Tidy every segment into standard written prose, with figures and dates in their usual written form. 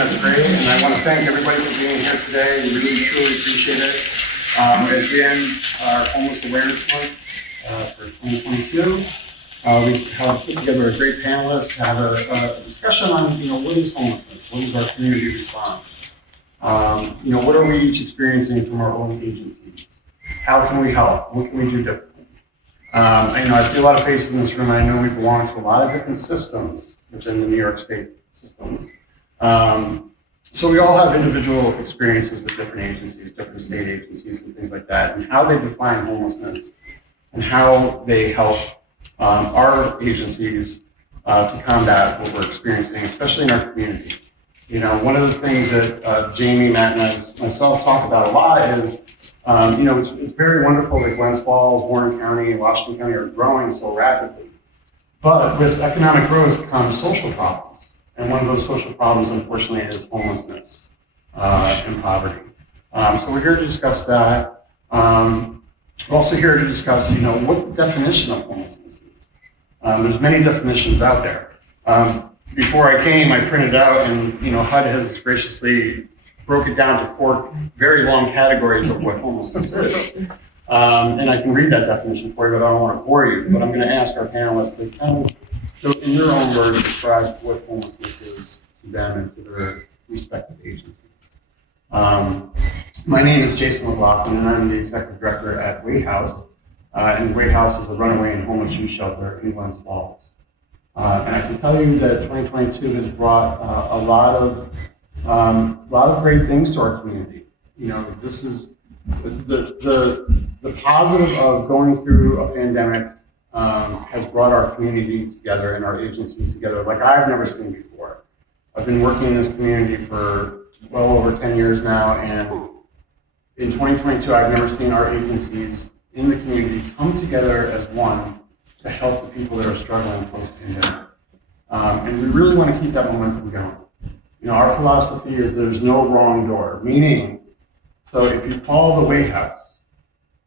That's great. And I want to thank everybody for being here today. We really, truly appreciate it. As we end our Homeless Awareness Month for 2022, we have put together a great panelist to have a discussion on, what is homelessness? What is our community response? What are we each experiencing from our own agencies? How can we help? What can we do differently? I see a lot of faces in this room. I know we belong to a lot of different systems within the New York State systems. So we all have individual experiences with different agencies, different state agencies and things like that, and how they define homelessness and how they help our agencies to combat what we're experiencing, especially in our community. One of the things that Jamie, Matt, and myself talk about a lot is, it's very wonderful that Glens Falls, Warren County, and Washington County are growing so rapidly. But with economic growth comes social problems. And one of those social problems, unfortunately, is homelessness and poverty. So we're here to discuss that. We're also here to discuss, what the definition of homelessness is. There's many definitions out there. Before I came, I printed out, and HUD has graciously broke it down to 4 very long categories of what homelessness is. And I can read that definition for you, but I don't want to bore you. But I'm going to ask our panelists to kind of, in your own words, describe what homelessness is to them and to their respective agencies. My name is Jason McLaughlin, and I'm the executive director at Wait House. And Wait House is a runaway and homeless youth shelter in Glens Falls. And I can tell you that 2022 has brought a lot of great things to our community. This is the positive of going through a pandemic has brought our community together and our agencies together like I've never seen before. I've been working in this community for well over 10 years now, and in 2022 I've never seen our agencies in the community come together as one to help the people that are struggling post-pandemic. And we really want to keep that momentum going. Our philosophy is there's no wrong door, meaning, so if you call the Wait House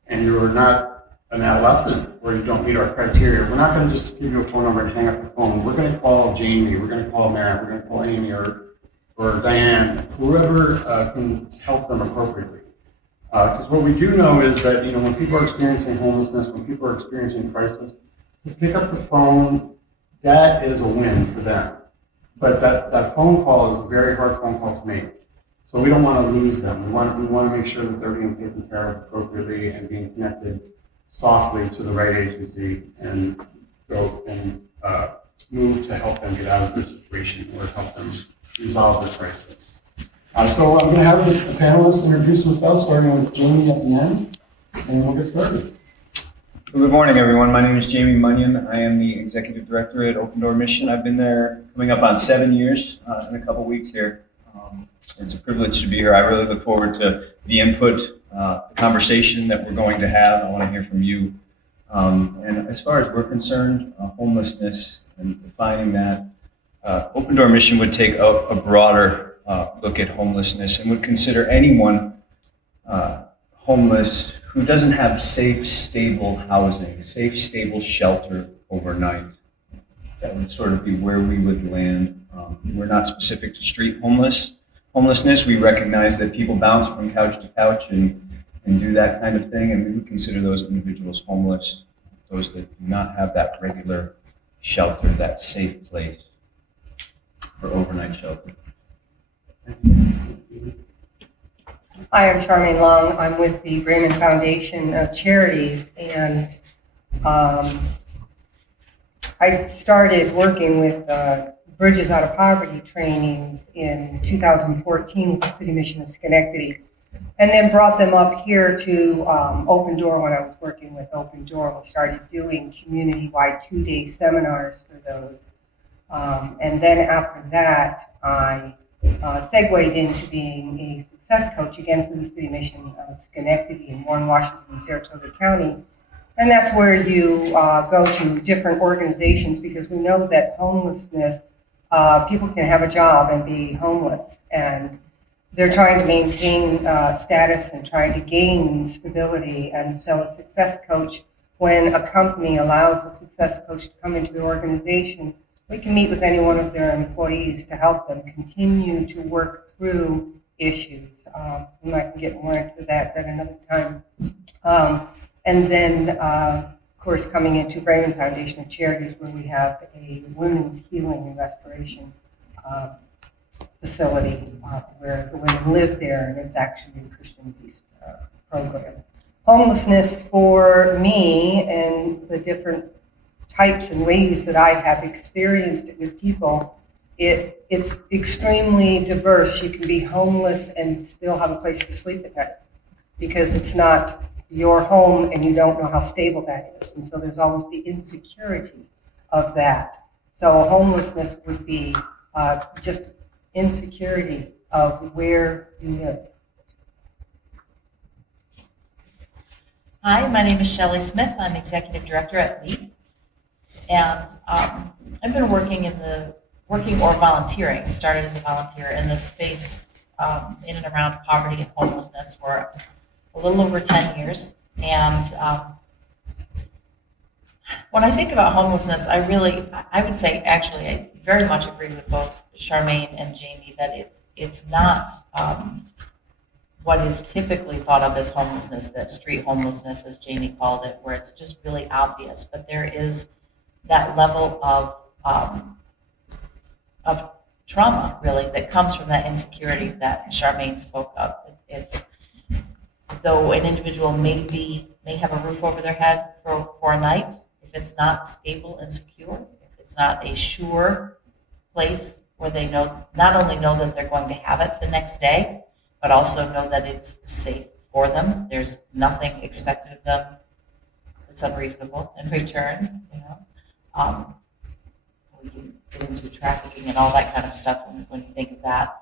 and you're not an adolescent or you don't meet our criteria, we're not going to just give you a phone number and hang up the phone. We're going to call Jamie, we're going to call Matt, we're going to call Amy or Diane, whoever can help them appropriately. Because what we do know is that, when people are experiencing homelessness, when people are experiencing crisis, to pick up the phone, that is a win for them. But that phone call is a very hard phone call to make. So we don't want to lose them. We want to make sure that they're being taken care of appropriately and being connected softly to the right agency and go and move to help them get out of their situation or help them resolve their crisis. So I'm going to have the panelists introduce themselves, starting with Jamie at the end, and we'll get started. Good morning, everyone. My name is Jamie Munyon. I am the executive director at Open Door Mission. I've been there coming up on 7 years in a couple weeks here. It's a privilege to be here. I really look forward to the input, the conversation that we're going to have. I want to hear from you. And as far as we're concerned, homelessness and defining that, Open Door Mission would take a broader look at homelessness and would consider anyone homeless who doesn't have safe, stable housing, safe, stable shelter overnight. That would sort of be where we would land. We're not specific to street homelessness. We recognize that people bounce from couch to couch and do that kind of thing, and we would consider those individuals homeless, those that do not have that regular shelter, that safe place for overnight shelter. Hi, I'm Charmaine Long. I'm with the Raymond Foundation of Charities, and I started working with Bridges Out of Poverty trainings in 2014 with the City Mission of Schenectady, and then brought them up here to Open Door when I was working with Open Door. We started doing community-wide 2-day seminars for those. And then after that, I segued into being a success coach again through the City Mission of Schenectady in Warren, Washington, and Saratoga County. And that's where you go to different organizations, because we know that homelessness, people can have a job and be homeless, and they're trying to maintain status and trying to gain stability. And so a success coach, when a company allows a success coach to come into the organization, we can meet with any one of their employees to help them continue to work through issues. And I can get more into that at another time. And then, of course, coming into Raymond Foundation of Charities, where we have a women's healing and restoration facility where the women live there, and it's actually a Christian-based program. Homelessness for me and the different types and ways that I have experienced it with people, it's extremely diverse. You can be homeless and still have a place to sleep at night because it's not your home and you don't know how stable that is. And so there's always the insecurity of that. So homelessness would be just insecurity of where you live. Hi, my name is Shelley Smith. I'm Executive Director at LEAP. And I've been working or volunteering, started as a volunteer in this space in and around poverty and homelessness for a little over 10 years. And when I think about homelessness, I would say, actually, I very much agree with both Charmaine and Jamie that it's not what is typically thought of as homelessness, that street homelessness, as Jamie called it, where it's just really obvious. But there is that level of trauma, really, that comes from that insecurity that Charmaine spoke of. It's though an individual may have a roof over their head for a night, if it's not stable and secure, if it's not a sure place where they not only know that they're going to have it the next day, but also know that it's safe for them. There's nothing expected of them that's unreasonable in return. We can get into trafficking and all that kind of stuff when you think of that.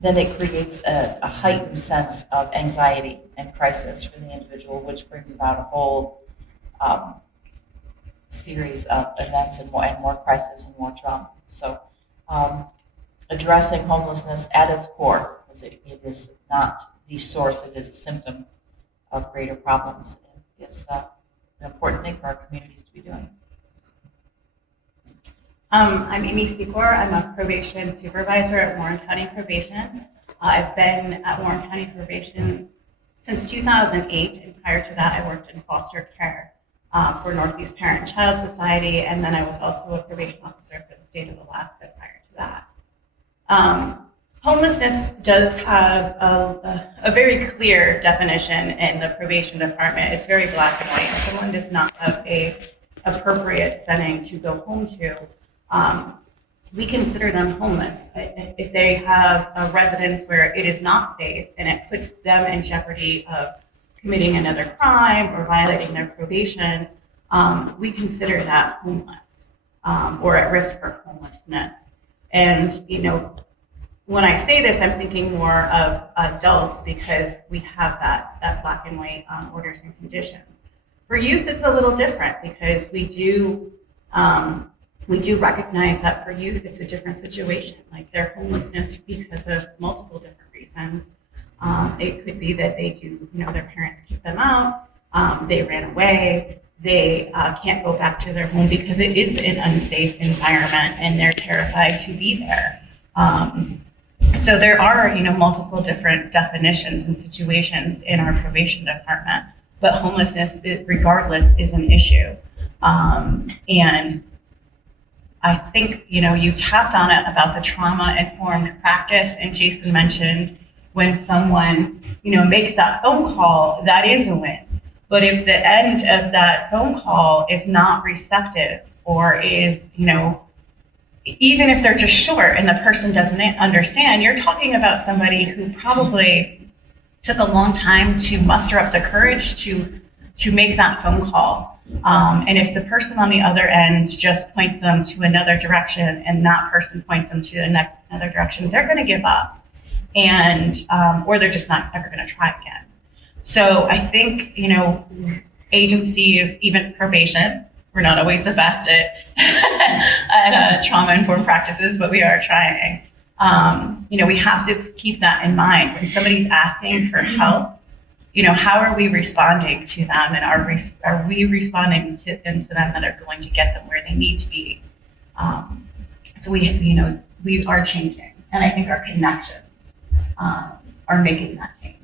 Then it creates a heightened sense of anxiety and crisis for the individual, which brings about a whole series of events and more crisis and more trauma. So addressing homelessness at its core, because it is not the source, it is a symptom of greater problems, is an important thing for our communities to be doing. I'm Amy Secor. I'm a probation supervisor at Warren County Probation. I've been at Warren County Probation since 2008, and prior to that I worked in foster care for Northeast Parent and Child Society, and then I was also a probation officer for the state of Alaska prior to that. Homelessness does have a very clear definition in the probation department. It's very black and white. If someone does not have a appropriate setting to go home to, we consider them homeless. If they have a residence where it is not safe and it puts them in jeopardy of committing another crime or violating their probation, we consider that homeless or at risk for homelessness. And, when I say this, I'm thinking more of adults because we have that black and white orders and conditions. For youth, it's a little different because we do recognize that for youth, it's a different situation. Like their homelessness because of multiple different reasons. It could be that they do, their parents kick them out, they ran away, they can't go back to their home because it is an unsafe environment and they're terrified to be there. So there are, multiple different definitions and situations in our probation department, but homelessness, regardless, is an issue. And I think, you tapped on it about the trauma-informed practice, and Jason mentioned when someone, makes that phone call, that is a win. But if the end of that phone call is not receptive or is, even if they're just short and the person doesn't understand, you're talking about somebody who probably took a long time to muster up the courage to make that phone call. And if the person on the other end just points them to another direction and that person points them to another direction, they're going to give up, and or they're just not ever going to try again. So I think, agencies, even probation, we're not always the best at trauma-informed practices, but we are trying. We have to keep that in mind. When somebody's asking for help, how are we responding to them? And are we responding to them that are going to get them where they need to be? So we are changing, and I think our connections are making that change.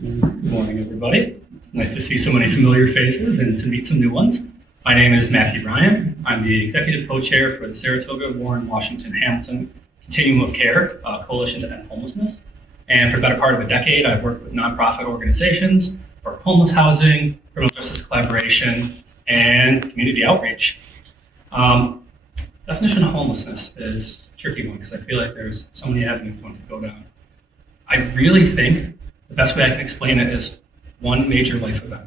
Good morning, everybody. It's nice to see so many familiar faces and to meet some new ones. My name is Matthew Bryan. I'm the executive co-chair for the Saratoga, Warren, Washington, Hamilton Continuum of Care Coalition to End Homelessness. And for the better part of a decade, I've worked with nonprofit organizations for homeless housing, criminal justice collaboration, and community outreach. Definition of homelessness is a tricky one because I feel like there's so many avenues one could go down. I really think the best way I can explain it is one major life event.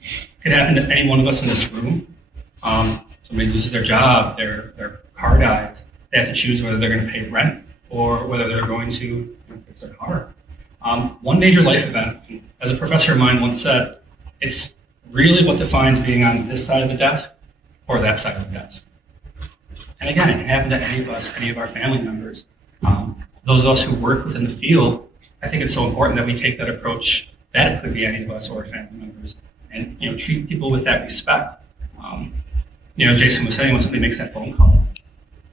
It could happen to any one of us in this room. Somebody loses their job, their car dies. They have to choose whether they're going to pay rent or whether they're going to fix their car. One major life event, as a professor of mine once said, it's really what defines being on this side of the desk or that side of the desk. And again, it can happen to any of us, any of our family members. Those of us who work within the field, I think it's so important that we take that approach that it could be any of us or our family members, and treat people with that respect. As Jason was saying, when somebody makes that phone call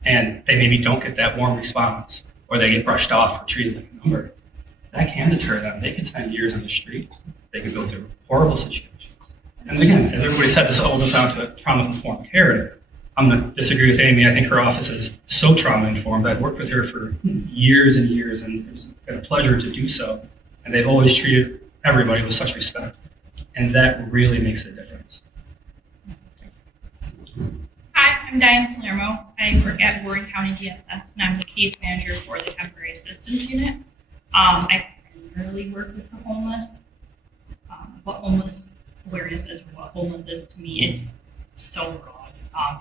and they maybe don't get that warm response or they get brushed off or treated like a number, that can deter them. They could spend years on the street. They could go through horrible situations. And again, as everybody said, this all goes down to trauma-informed care. I'm going to disagree with Amy. I think her office is so trauma-informed. I've worked with her for years and years, and it's been a pleasure to do so. And they've always treated everybody with such respect. And that really makes a difference. Hi, I'm Diane Palermo. I work at Warren County DSS, and I'm the case manager for the Temporary Assistance Unit. I primarily work with the homeless. What homeless awareness is, or what homeless is to me, it's so broad.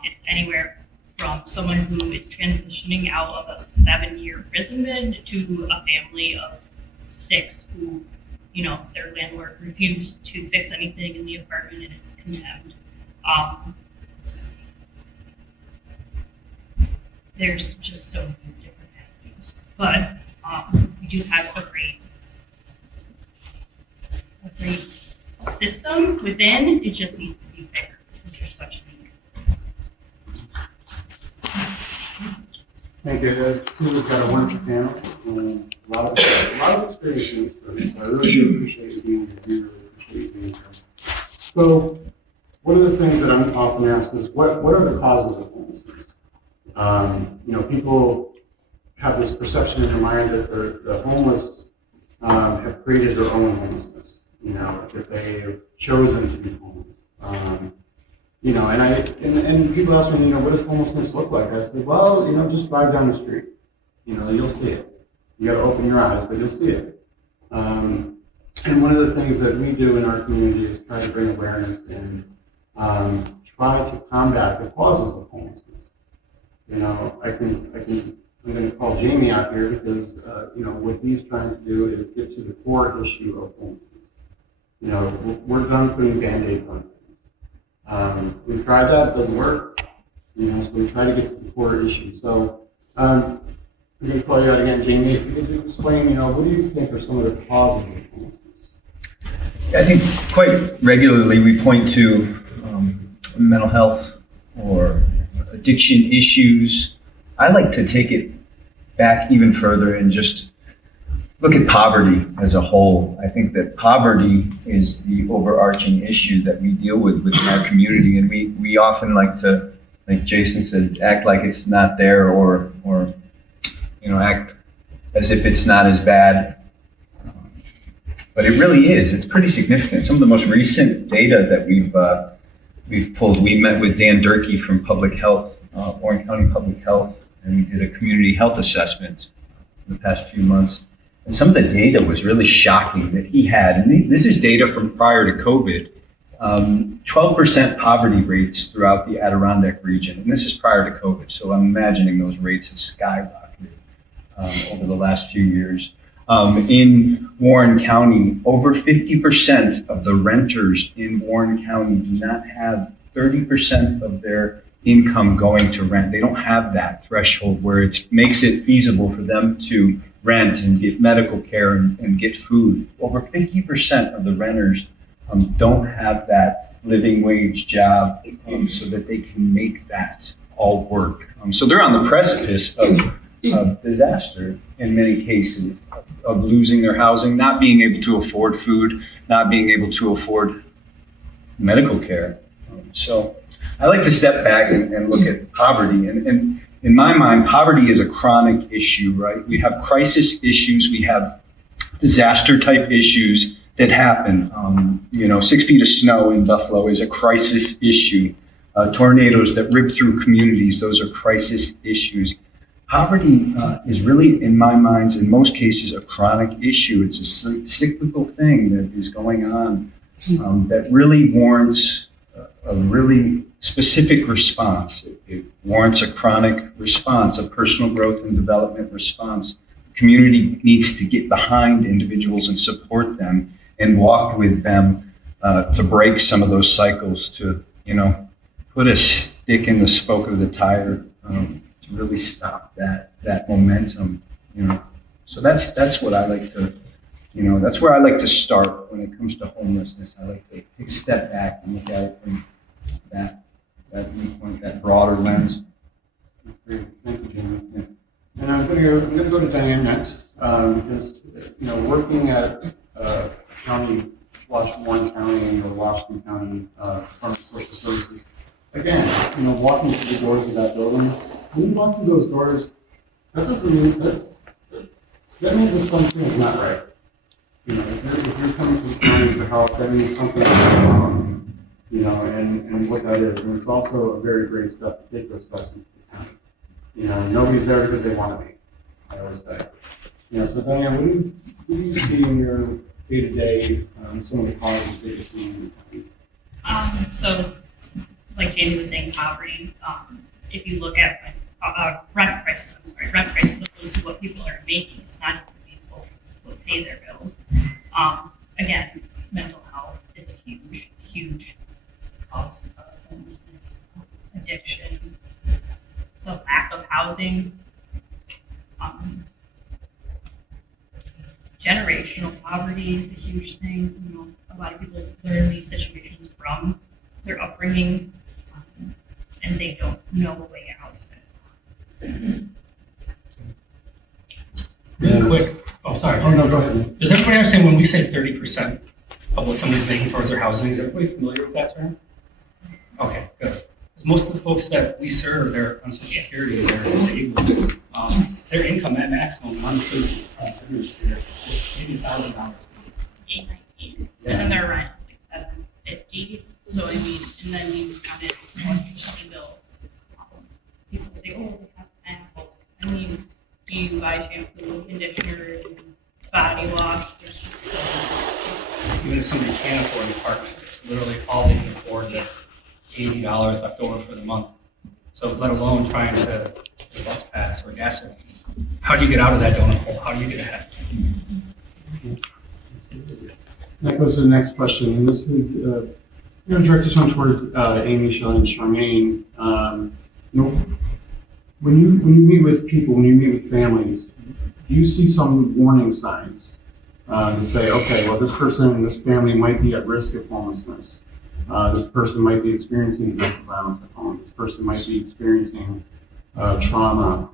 It's anywhere from someone who is transitioning out of a 7-year imprisonment to a family of 6 who, their landlord refused to fix anything in the apartment and it's condemned. There's just so many different avenues, but we do have a great system within. It just needs to be fair because there's such a need. Thank you. I see we've got a wonderful panel and a lot of experience in this room, so I really do appreciate you being here. Really appreciate you being here. So, one of the things that I'm often asked is, what are the causes of homelessness? People have this perception in their mind that the homeless have created their own homelessness. That they have chosen to be homeless. And people ask me, what does homelessness look like? I say, well, just drive down the street. You'll see it. You got to open your eyes, but you'll see it. And one of the things that we do in our community is try to bring awareness and try to combat the causes of homelessness. I'm going to call Jamie out here because, what he's trying to do is get to the core issue of homelessness. We're done putting Band-Aids on things. We've tried that, it doesn't work. So we try to get to the core issue. So I'm going to call you out again, Jamie. If you could explain, what do you think are some of the causes of homelessness? I think quite regularly we point to mental health or addiction issues. I like to take it back even further and just look at poverty as a whole. I think that poverty is the overarching issue that we deal with within our community, and we often like to, like Jason said, act like it's not there or act as if it's not as bad. But it really is. It's pretty significant. Some of the most recent data that we've pulled, we met with Dan Durkee from Public Health, Warren County Public Health, and we did a community health assessment in the past few months. And some of the data was really shocking that he had, and this is data from prior to COVID, 12% poverty rates throughout the Adirondack region. And this is prior to COVID, so I'm imagining those rates have skyrocketed over the last few years. In Warren County, over 50% of the renters in Warren County do not have 30% of their income going to rent. They don't have that threshold where it makes it feasible for them to rent and get medical care and get food. Over 50% of the renters don't have that living wage job so that they can make that all work. So they're on the precipice of disaster in many cases, of losing their housing, not being able to afford food, not being able to afford medical care. So I like to step back and look at poverty. And in my mind, poverty is a chronic issue, right? We have crisis issues, we have disaster type issues that happen. 6 feet of snow in Buffalo is a crisis issue. Tornadoes that rip through communities, those are crisis issues. Poverty is really, in my mind, in most cases, a chronic issue. It's a cyclical thing that is going on that really warrants a really specific response. It warrants a chronic response, a personal growth and development response. The community needs to get behind individuals and support them and walk with them to break some of those cycles, to put a stick in the spoke of the tire to really stop that momentum. So that's what I like to. That's where I like to start when it comes to homelessness. I like to take a step back and look at it from that viewpoint, that broader lens. Great, thank you, Jamie. Yeah. And I'm going to go to Diane next, because working at County, Warren County or Washington County Department of Social Services, again, walking through the doors of that building. When you walk through those doors, that doesn't mean that means that something is not right. If you're coming to the county for help, that means something is wrong. And what that is. And it's also a very brave step to take those steps into the county. Nobody's there because they want to be, I always say. So Diane, what do you see in your day-to-day, some of the causes that you're seeing in the county? So, like Jamie was saying, poverty, if you look at rent prices opposed to what people are making, it's not even feasible to pay their bills. Again, mental health is a huge cause of homelessness, addiction, the lack of housing, generational poverty is a huge thing. A lot of people learn these situations from their upbringing, and they don't know a way out of it. Really quick. Oh, sorry. Oh, no, go ahead. Does everybody understand when we say 30% of what somebody's making towards their housing? Is everybody familiar with that term? Okay, good. Because most of the folks that we serve, they're on Social Security, they're disabled. Their income at maximum monthly figures here is maybe $1,000. $819, and then their rent is like $750. So and then you count it electricity bill. People say, oh, they have sample. Do you buy shampoo, conditioner, and body wash? There's just so much. Even if somebody can't afford the park, it's literally all they can afford is $80 left over for the month. So let alone trying to get a bus pass or gasoline. How do you get out of that donut hole? How do you get ahead? That goes to the next question, and this would direct this one towards Amy, Shelley, and Charmaine. When you meet with people, when you meet with families, do you see some warning signs to say, okay, well, this person in this family might be at risk of homelessness. This person might be experiencing domestic violence at home. This person might be experiencing trauma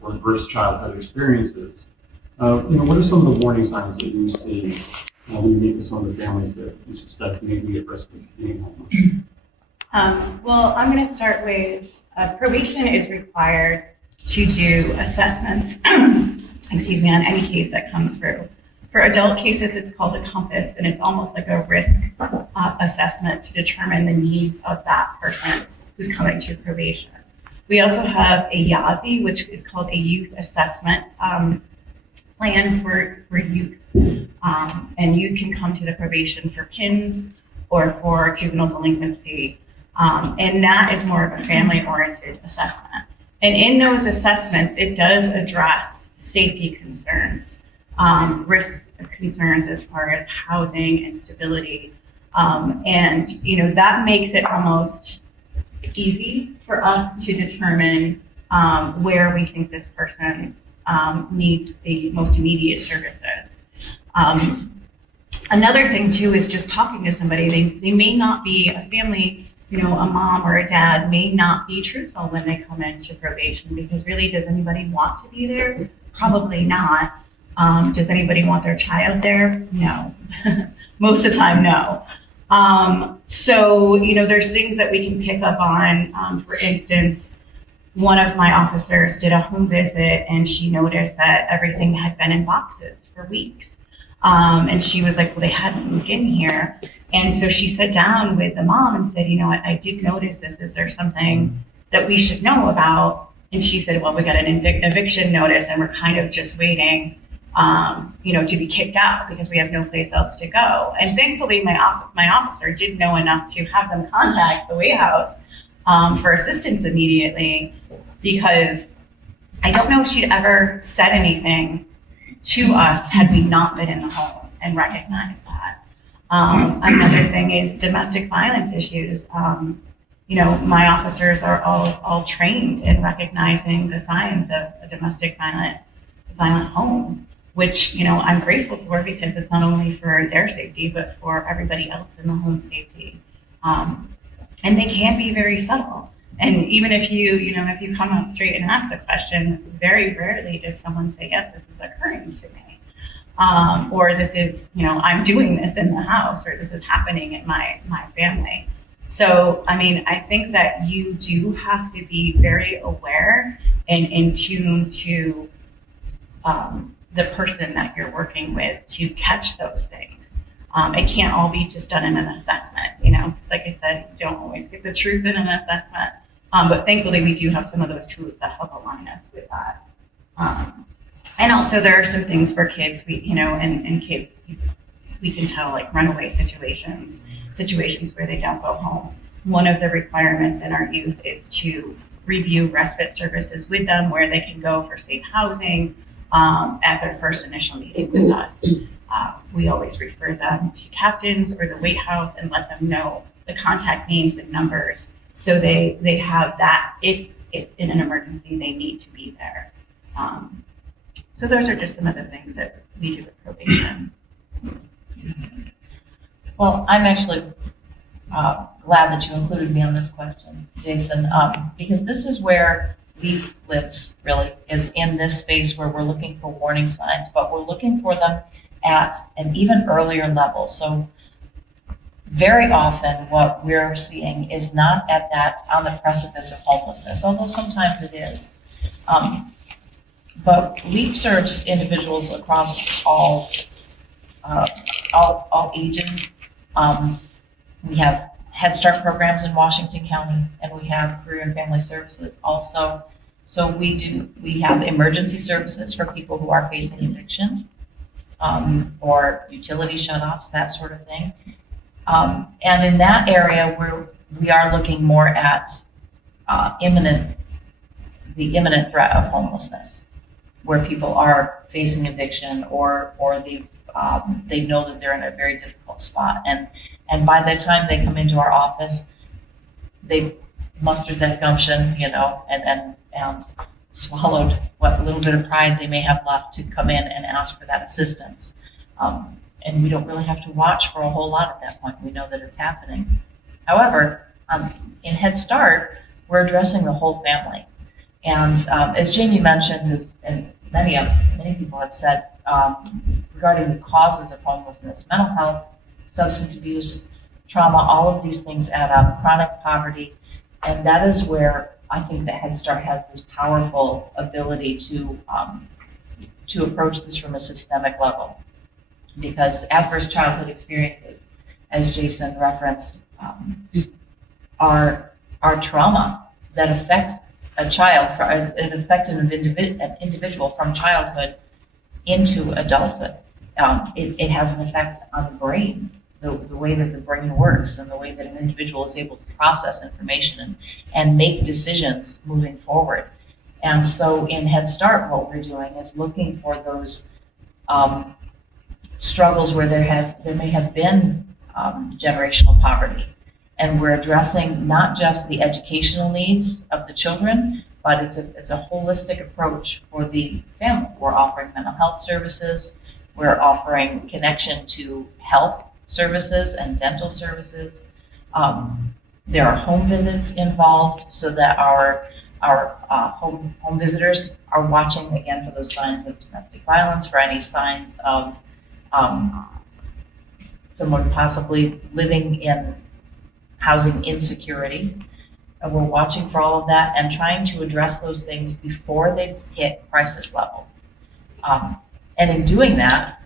or adverse childhood experiences. What are some of the warning signs that you see when you meet with some of the families that you suspect may be at risk of being homeless? Well, I'm going to start with probation is required to do assessments, on any case that comes through. For adult cases, it's called a compass, and it's almost like a risk assessment to determine the needs of that person who's coming to probation. We also have a YAZI, which is called a youth assessment plan for youth. And youth can come to the probation for PINs or for juvenile delinquency. And that is more of a family-oriented assessment. And in those assessments, it does address safety concerns, risk concerns as far as housing and stability. And that makes it almost easy for us to determine where we think this person needs the most immediate services. Another thing too is just talking to somebody. They may not be a family, a mom or a dad may not be truthful when they come into probation, because really, does anybody want to be there? Probably not. Does anybody want their child there? No. Most of the time, no. So, there's things that we can pick up on. For instance, one of my officers did a home visit and she noticed that everything had been in boxes for weeks. And she was like, well, they hadn't moved in here. And so she sat down with the mom and said, I did notice this. Is there something that we should know about? And she said, well, we got an eviction notice and we're kind of just waiting, to be kicked out because we have no place else to go. And thankfully, my officer did know enough to have them contact the White House for assistance immediately, because I don't know if she'd ever said anything to us had we not been in the home and recognized that. Another thing is domestic violence issues. My officers are all trained in recognizing the signs of a domestic violent home, which, I'm grateful for, because it's not only for their safety, but for everybody else in the home safety. And they can be very subtle. And even if you come out straight and ask the question, very rarely does someone say, yes, this is occurring to me. Or this is, I'm doing this in the house, or this is happening in my family. So, I think that you do have to be very aware and in tune to the person that you're working with to catch those things. It can't all be just done in an assessment, because like I said, you don't always get the truth in an assessment. But thankfully, we do have some of those tools that help align us with that. And also, there are some things for kids, and kids, we can tell, like runaway situations where they don't go home. One of the requirements in our youth is to review respite services with them, where they can go for safe housing at their first initial meeting with us. We always refer them to captains or the White House and let them know the contact names and numbers, so they have that if it's in an emergency, they need to be there. So those are just some of the things that we do with probation. Well, I'm actually glad that you included me on this question, Jason, because this is where LEAP lives, really, is in this space where we're looking for warning signs, but we're looking for them at an even earlier level. So very often what we're seeing is not at that on the precipice of homelessness, although sometimes it is. But LEAP serves individuals across all ages. We have Head Start programs in Washington County, and we have Career and Family Services also. So we have emergency services for people who are facing eviction, or utility shutoffs, that sort of thing. And in that area where we are looking more at the imminent threat of homelessness, where people are facing eviction or they know that they're in a very difficult spot. And by the time they come into our office, they've mustered that gumption, and swallowed what little bit of pride they may have left to come in and ask for that assistance. And we don't really have to watch for a whole lot at that point. We know that it's happening. However, in Head Start, we're addressing the whole family. And as Jamie mentioned, and many people have said, regarding the causes of homelessness, mental health, substance abuse, trauma, all of these things add up, chronic poverty. And that is where I think that Head Start has this powerful ability to approach this from a systemic level. Because adverse childhood experiences, as Jason referenced, are trauma that affect a child, and affect an individual from childhood into adulthood. It has an effect on the brain, the way that the brain works, and the way that an individual is able to process information and make decisions moving forward. And so in Head Start, what we're doing is looking for those struggles where there may have been generational poverty. And we're addressing not just the educational needs of the children, but it's a holistic approach for the family. We're offering mental health services. We're offering connection to health services and dental services. There are home visits involved so that our home visitors are watching again for those signs of domestic violence, for any signs of someone possibly living in housing insecurity. And we're watching for all of that and trying to address those things before they hit crisis level. And in doing that,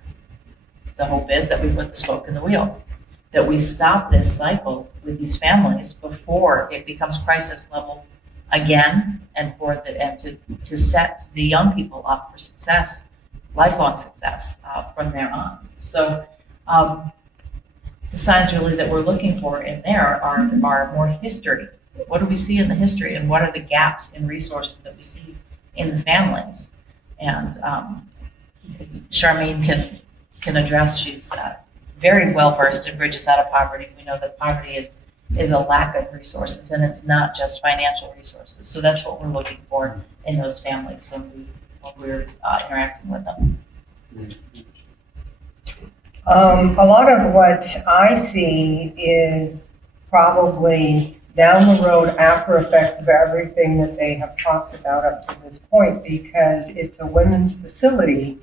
the hope is that we put the spoke in the wheel, that we stop this cycle with these families before it becomes crisis level again, and to set the young people up for success, lifelong success from there on. So the signs really that we're looking for in there are more history. What do we see in the history, and what are the gaps in resources that we see in the families? And Charmaine can address. She's very well versed in Bridges Out of Poverty. We know that poverty is a lack of resources, and it's not just financial resources. So that's what we're looking for in those families when we're interacting with them. A lot of what I see is probably down the road after effects of everything that they have talked about up to this point, because it's a women's facility.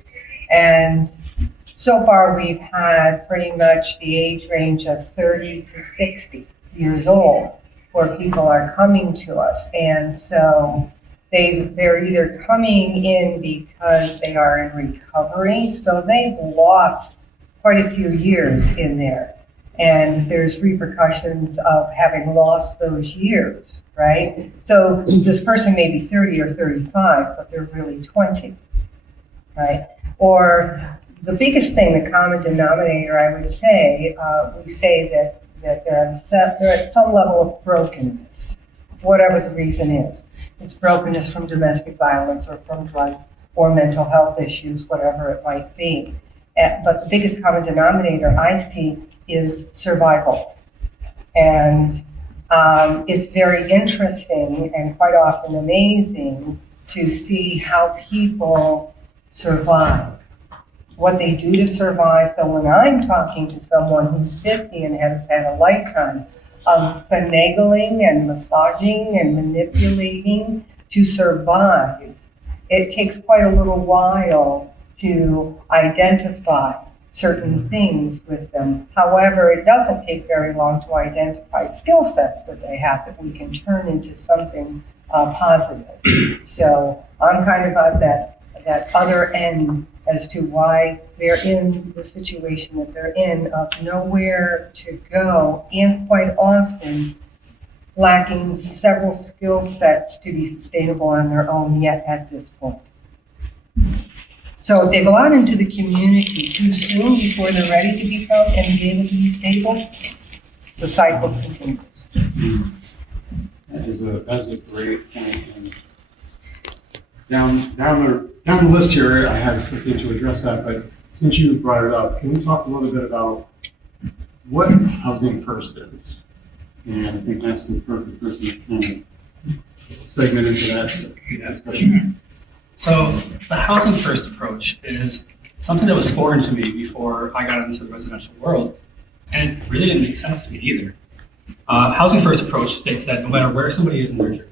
And so far we've had pretty much the age range of 30 to 60 years old where people are coming to us. And so they're either coming in because they are in recovery, so they've lost quite a few years in there. And there's repercussions of having lost those years, right? So this person may be 30 or 35, but they're really 20, right? Or the biggest thing, the common denominator, I would say, we say that they're at some level of brokenness, whatever the reason is. It's brokenness from domestic violence or from drugs or mental health issues, whatever it might be. But the biggest common denominator I see is survival. And it's very interesting and quite often amazing to see how people survive, what they do to survive. So when I'm talking to someone who's 50 and has had a lifetime of finagling and massaging and manipulating to survive, it takes quite a little while to identify certain things with them. However, it doesn't take very long to identify skill sets that they have that we can turn into something positive. So I'm kind of at that other end as to why they're in the situation that they're in, of nowhere to go, and quite often lacking several skill sets to be sustainable on their own yet at this point. So if they go out into the community too soon before they're ready to become and be able to be stable, the cycle continues. That's a great point. And down the list here, I have something to address that, but since you brought it up, can we talk a little bit about what Housing First is? And I think that's the perfect person to kind of segment into that discussion. So the Housing First approach is something that was foreign to me before I got into the residential world, and it really didn't make sense to me either. Housing First approach states that no matter where somebody is in their journey,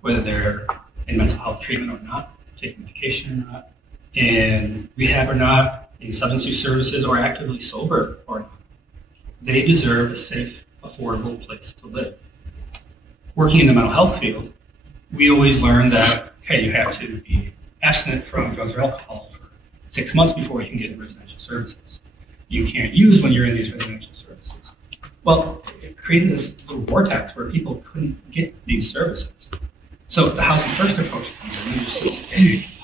whether they're in mental health treatment or not, taking medication or not, in rehab or not, in substance use services or actively sober or not, they deserve a safe, affordable place to live. Working in the mental health field, we always learn that, okay, you have to be abstinent from drugs or alcohol for 6 months before you can get residential services. You can't use when you're in these residential services. Well, it created this little vortex where people couldn't get these services. So the Housing First approach comes in and just says,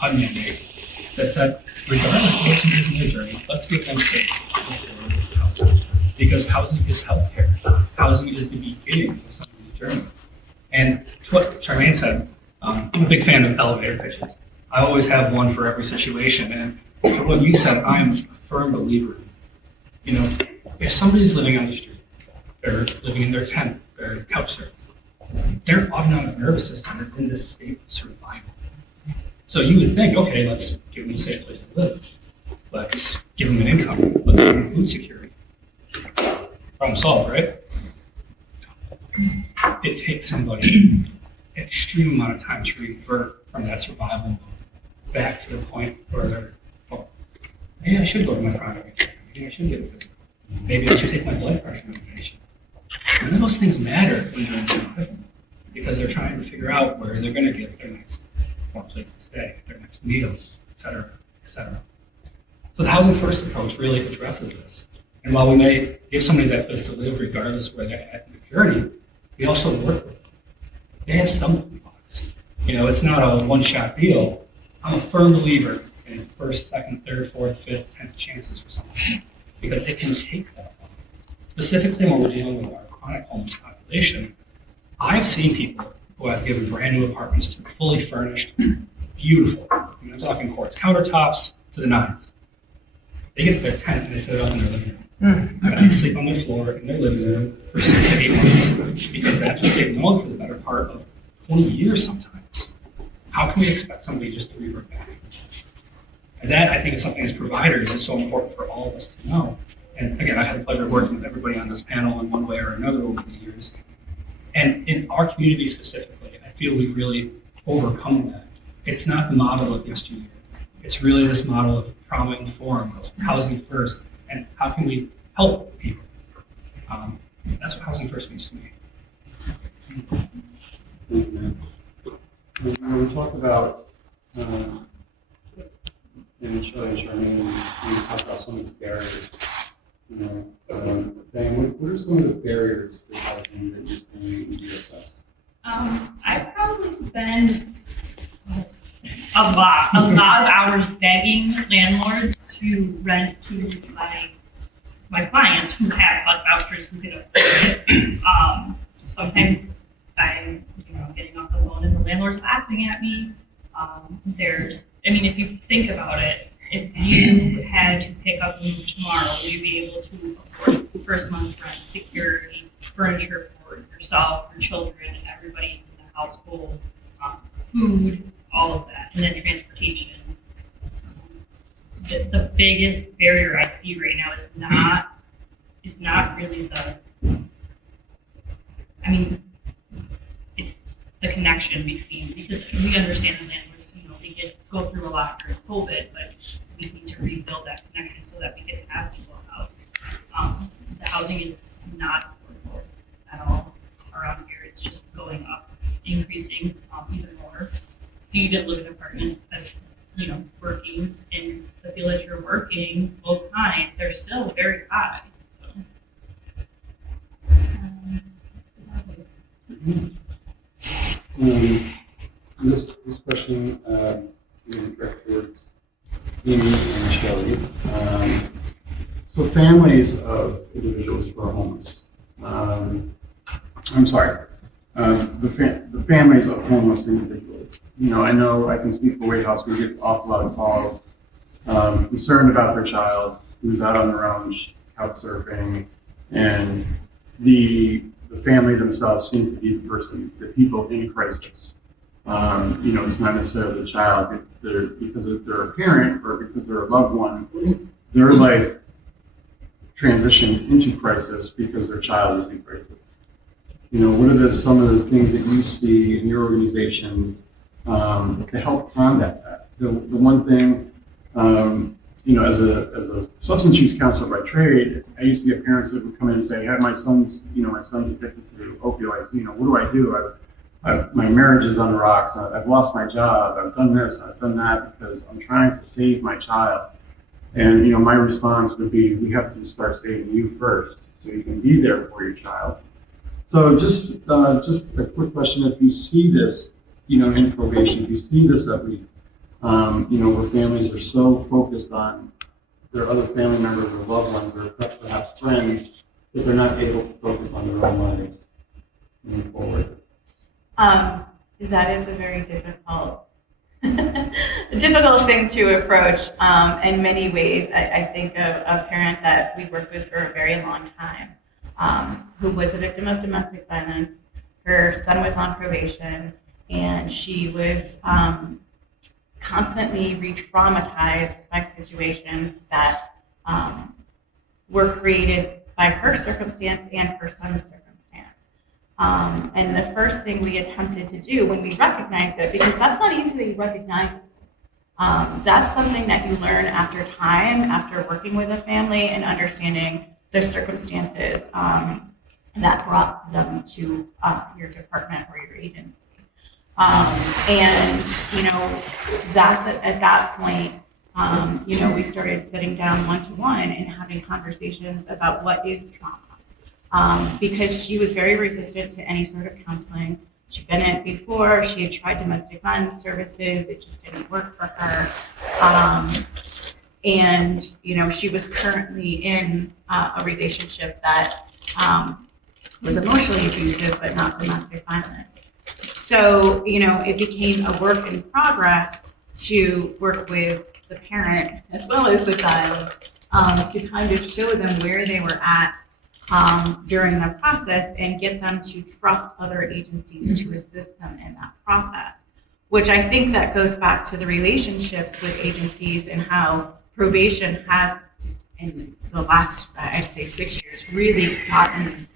a mandate that said, regardless of what you did in their journey, let's get them safe affordable housing. Because housing is healthcare. Housing is the beginning of somebody's journey. And to what Charmaine said, I'm a big fan of elevator pitches. I always have one for every situation. And for what you said, I'm a firm believer. You know, if somebody's living on the street, they're living in their tent, they're couch surfing, their autonomic nervous system is in this state of survival. So you would think, okay, let's give them a safe place to live. Let's give them an income. Let's give them food security. Problem solved, right? It takes somebody an extreme amount of time to revert from that survival mode back to the point where they're, well, maybe I should go to my primary care. Maybe I should get a physical. Maybe I should take my blood pressure medication. None of those things matter when you're in survival mode because they're trying to figure out where they're going to get their next place to stay, their next meal, et cetera, et cetera. So the Housing First approach really addresses this. And while we may give somebody that place to live regardless of where they're at in their journey, we also work with them. They have stumbling blocks. It's not a one-shot deal. I'm a firm believer in first, second, third, fourth, fifth, 10th chances for someone because it can take that long. Specifically when we're dealing with our chronic homeless population, I've seen people who I've given brand new apartments to, fully furnished, beautiful. I'm talking quartz countertops to the nines. They get their tent and they set it up in their living room. And they sleep on their floor in their living room for 6 to 8 months because that's what they've known for the better part of 20 years sometimes. How can we expect somebody just to revert back? And that, I think, is something as providers is so important for all of us to know. And again, I've had the pleasure of working with everybody on this panel in one way or another over the years. And in our community specifically, I feel we've really overcome that. It's not the model of yesteryear. It's really this model of trauma-informed, of housing first, and how can we help people? That's what Housing First means to me. When we talk about, and Shelley and Charmaine, when we talk about some of the barriers, Diane, what are some of the barriers to housing that you're seeing in DSS? I probably spend a lot of hours begging landlords to rent to my clients who have HUD vouchers who can afford it. Sometimes I'm getting off the phone and the landlord's laughing at me. If you think about it, if you had to pick up and move tomorrow, would you be able to afford the first month's rent, security, furniture for yourself, your children, and everybody in the household, food, all of that, and then transportation? The biggest barrier I see right now is not really it's the connection between, because we understand the landlords, they go through a lot during COVID, but we need to rebuild that connection so that we can have people out. The housing is not affordable at all around here. It's just going up, increasing even more. You can live in apartments as working in the village you're working full time, they're still very high. This question is directed towards Amy and Shelley. So families of individuals who are homeless. The families of homeless individuals. I know I can speak for White House. We get an awful lot of calls concerned about their child who's out on their own couch surfing, and the family themselves seem to be the people in crisis. It's not necessarily the child, because they're a parent or because they're a loved one, their life transitions into crisis because their child is in crisis. What are some of the things that you see in your organizations to help combat that? The one thing, as a substance use counselor by trade, I used to get parents that would come in and say, "Hey, my son's addicted to opioids. What do? My marriage is on the rocks. I've lost my job. I've done this. I've done that because I'm trying to save my child." And my response would be, we have to start saving you first, so you can be there for your child. So just a quick question: if you see this, in probation, if you see this that week, where families are so focused on their other family members or loved ones or perhaps friends that they're not able to focus on their own lives moving forward. That is a very difficult thing to approach in many ways. I think of a parent that we worked with for a very long time who was a victim of domestic violence. Her son was on probation, and she was constantly re-traumatized by situations that were created by her circumstance and her son's circumstance. And the first thing we attempted to do when we recognized it, because that's not easily recognizable, that's something that you learn after time, after working with a family and understanding the circumstances that brought them to your department or your agency. And, that's at that point, we started sitting down one-to-one and having conversations about what is trauma. Because she was very resistant to any sort of counseling. She'd been in it before, she had tried domestic violence services, it just didn't work for her. And, she was currently in a relationship that was emotionally abusive, but not domestic violence. So, it became a work in progress to work with the parent as well as the child to kind of show them where they were at during the process and get them to trust other agencies to assist them in that process, which I think that goes back to the relationships with agencies and how probation has, in the last, I'd say 6 years, really gotten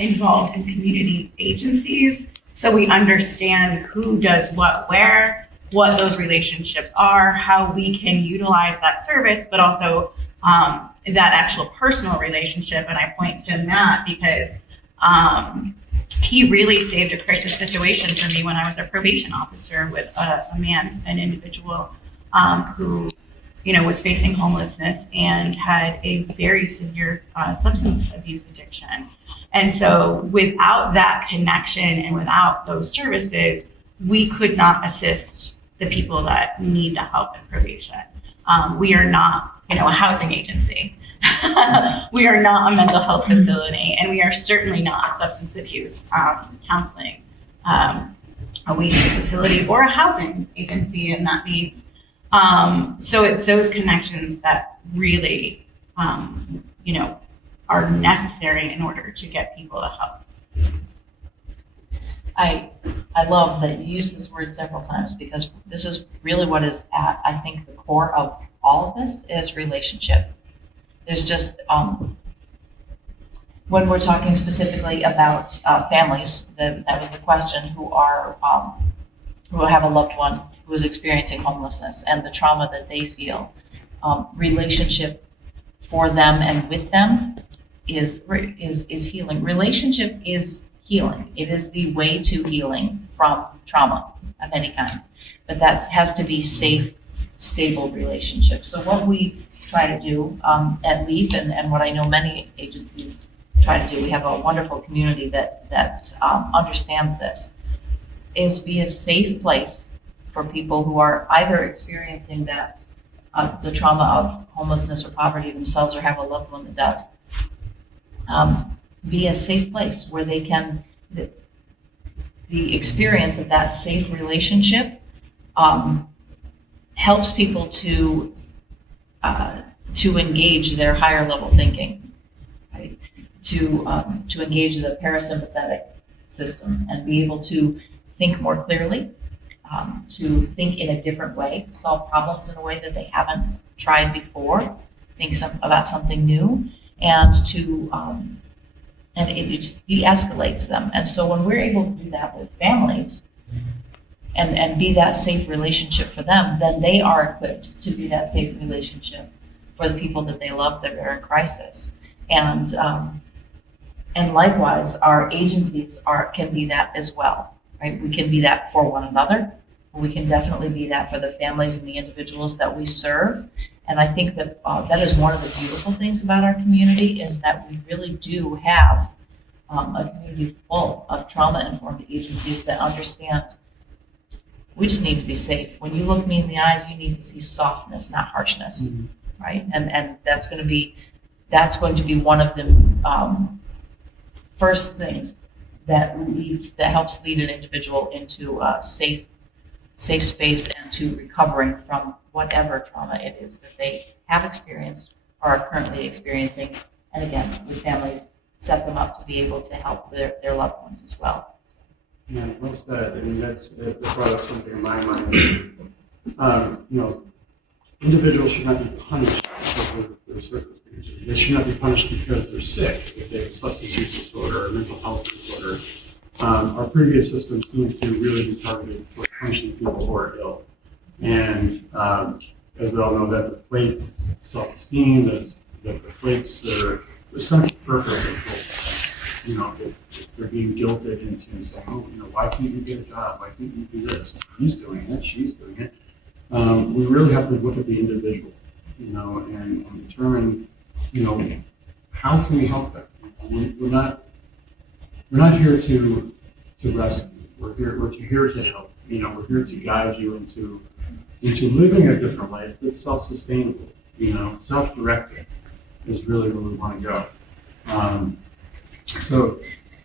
involved in community agencies. So we understand who does what where, what those relationships are, how we can utilize that service, but also that actual personal relationship. And I point to Matt because he really saved a crisis situation for me when I was a probation officer with an individual who, was facing homelessness and had a very severe substance abuse addiction. And so without that connection and without those services, we could not assist the people that need the help in probation. We are not, a housing agency. We are not a mental health facility, and we are certainly not a substance abuse counseling, a WASES facility or a housing agency, and that means, so it's those connections that really, are necessary in order to get people to help. I love that you use this word several times because this is really what is at, I think, the core of all of this is relationship. There's just, when we're talking specifically about families, that was the question, who have a loved one who is experiencing homelessness and the trauma that they feel, relationship for them and with them is healing. Relationship is healing. It is the way to healing from trauma of any kind. But that has to be safe, stable relationship. So what we try to do at LEAP and what I know many agencies try to do, we have a wonderful community that understands this, is be a safe place for people who are either experiencing that, the trauma of homelessness or poverty themselves or have a loved one that does. Be a safe place where they can, the experience of that safe relationship helps people to engage their higher level thinking, right? To engage the parasympathetic system and be able to think more clearly, to think in a different way, solve problems in a way that they haven't tried before, think about something new, and to and it just de-escalates them. And so when we're able to do that with families and be that safe relationship for them, then they are equipped to be that safe relationship for the people that they love that are in crisis. And likewise, our agencies can be that as well, right? We can be that for one another. We can definitely be that for the families and the individuals that we serve. And I think that that is one of the beautiful things about our community is that we really do have a community full of trauma-informed agencies that understand we just need to be safe. When you look me in the eyes, you need to see softness, not harshness, right? And that's going to be one of the first things that helps lead an individual into a safe space and to recovering from whatever trauma it is that they have experienced or are currently experiencing. And again, with families, set them up to be able to help their loved ones as well. Yeah, well said. And that brought up something in my mind. individuals should not be punished because of their circumstances. They should not be punished because they're sick, if they have a substance use disorder or mental health disorder. Our previous system seems to really be targeted for punishing people who are ill. And as we all know, that deflates self-esteem, that deflates their sense of purpose. If they're being guilted into saying, oh, why can't you get a job? Why can't you do this? He's doing it, she's doing it. We really have to look at the individual, and determine, how can we help them? We're not here to rescue. We're here to help. We're here to guide you into living a different life that's self-sustainable. Self-directed is really where we want to go. So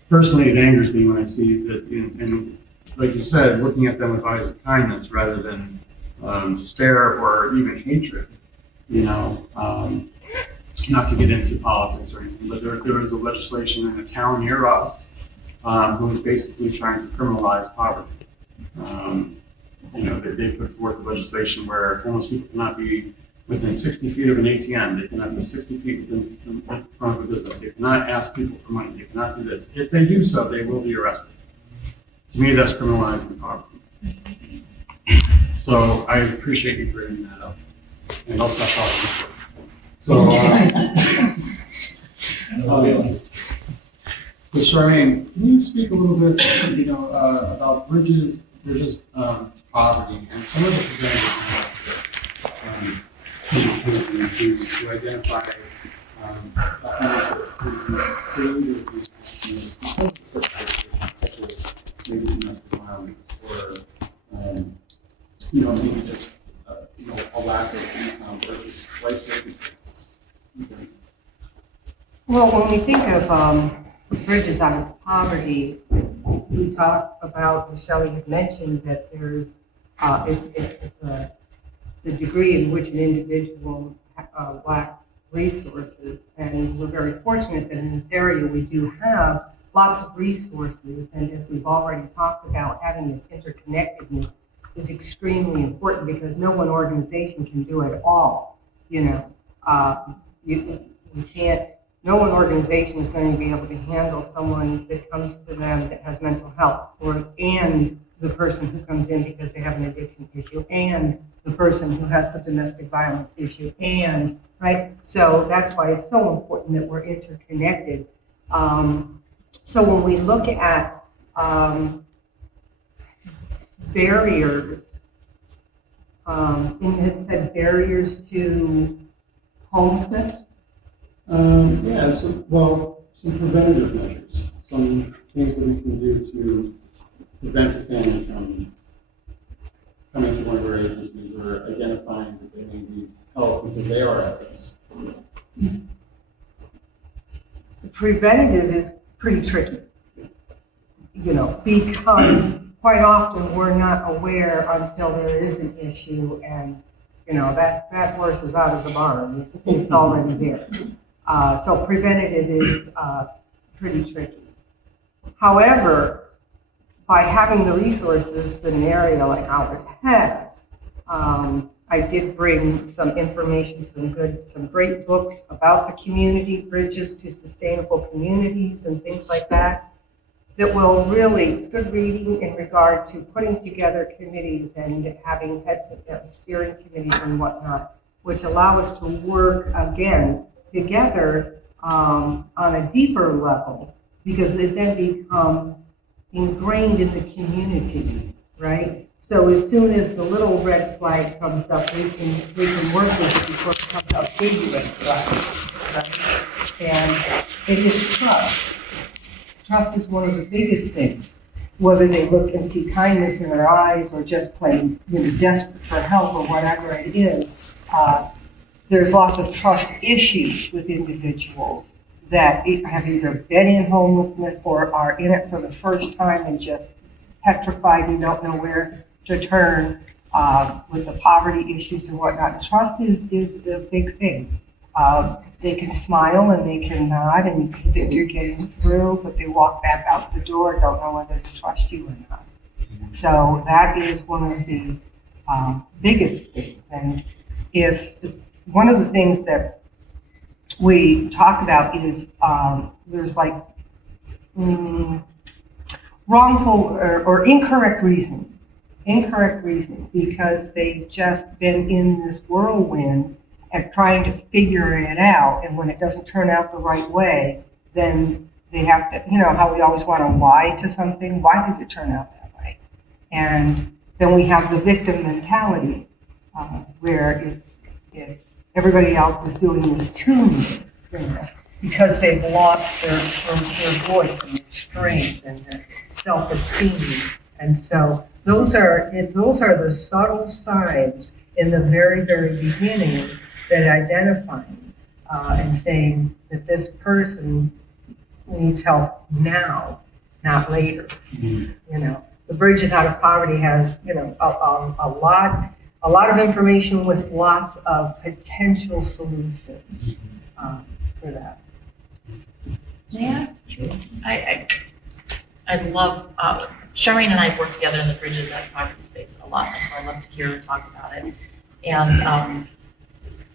personally, it angers me when I see that, and like you said, looking at them with eyes of kindness rather than despair or even hatred. Not to get into politics or anything, but there is a legislation in a town near us who is basically trying to criminalize poverty. They put forth legislation where homeless people cannot be within 60 feet of an ATM. They cannot be 60 feet in front of a business. They cannot ask people for money. They cannot do this. If they do so, they will be arrested. To me, that's criminalizing poverty. So I appreciate you bringing that up. And I'll stop talking. So, so Charmaine, can you speak a little bit, about bridges poverty and some of the preventative to identify maybe domestic violence or maybe just a lack of income or just life circumstances. Okay. Well, when we think of bridges out of poverty, we talk about, as Shelley had mentioned, that there's the degree in which an individual lacks resources, and we're very fortunate that in this area we do have lots of resources, and as we've already talked about, having this interconnectedness is extremely important because no one organization can do it all. We can't. No one organization is going to be able to handle someone that comes to them that has mental health, and the person who comes in because they have an addiction issue, and the person who has the domestic violence issue, and right. So that's why it's so important that we're interconnected. So when we look at barriers, and you had said barriers to homelessness. Some preventative measures, some things that we can do to prevent a family from coming to one of our agencies or identifying that they may need help because they are at risk. The preventative is pretty tricky, because quite often we're not aware until there is an issue and, that horse is out of the barn. It's already there. So preventative is pretty tricky. However, by having the resources that an area like ours has, I did bring some information, some great books about the community, Bridges to Sustainable Communities and things like that will really, it's good reading in regard to putting together committees and having heads of steering committees and whatnot, which allow us to work again together on a deeper level, because it then becomes ingrained in the community, right? So as soon as the little red flag comes up, we can work with it before it becomes a big red flag, right? And it is trust. Trust is one of the biggest things. Whether they look and see kindness in their eyes or just plain, desperate for help or whatever it is, there's lots of trust issues with individuals that have either been in homelessness or are in it for the first time and just petrified and don't know where to turn with the poverty issues and whatnot. Trust is a big thing. They can smile and they can nod and you can think you're getting through, but they walk back out the door and don't know whether to trust you or not. So that is one of the biggest things. And if one of the things that we talk about is there's like wrongful or incorrect reasoning, because they've just been in this whirlwind of trying to figure it out, and when it doesn't turn out the right way, then they have to, how we always want to lie to something. Why did it turn out that way? And then we have the victim mentality, where it's everybody else is doing this to me, because they've lost their voice and their strength and their self-esteem. And so those are the subtle signs in the very, very beginning that identify and saying that this person needs help now, not later. The Bridges Out of Poverty has, a lot of information with lots of potential solutions for that. Yeah, I love, Charmaine and I work together in the Bridges Out of Poverty space a lot, so I love to hear her talk about it. And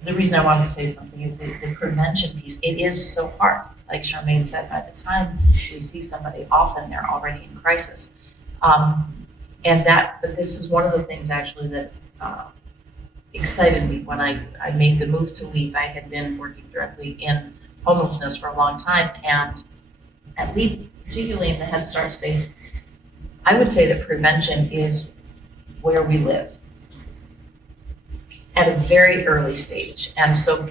the reason I wanted to say something is the prevention piece. It is so hard. Like Charmaine said, by the time we see somebody, often they're already in crisis. But this is one of the things actually that excited me when I made the move to LEAP. I had been working directly in homelessness for a long time, and at LEAP, particularly in the Head Start space, I would say that prevention is where we live at a very early stage. And so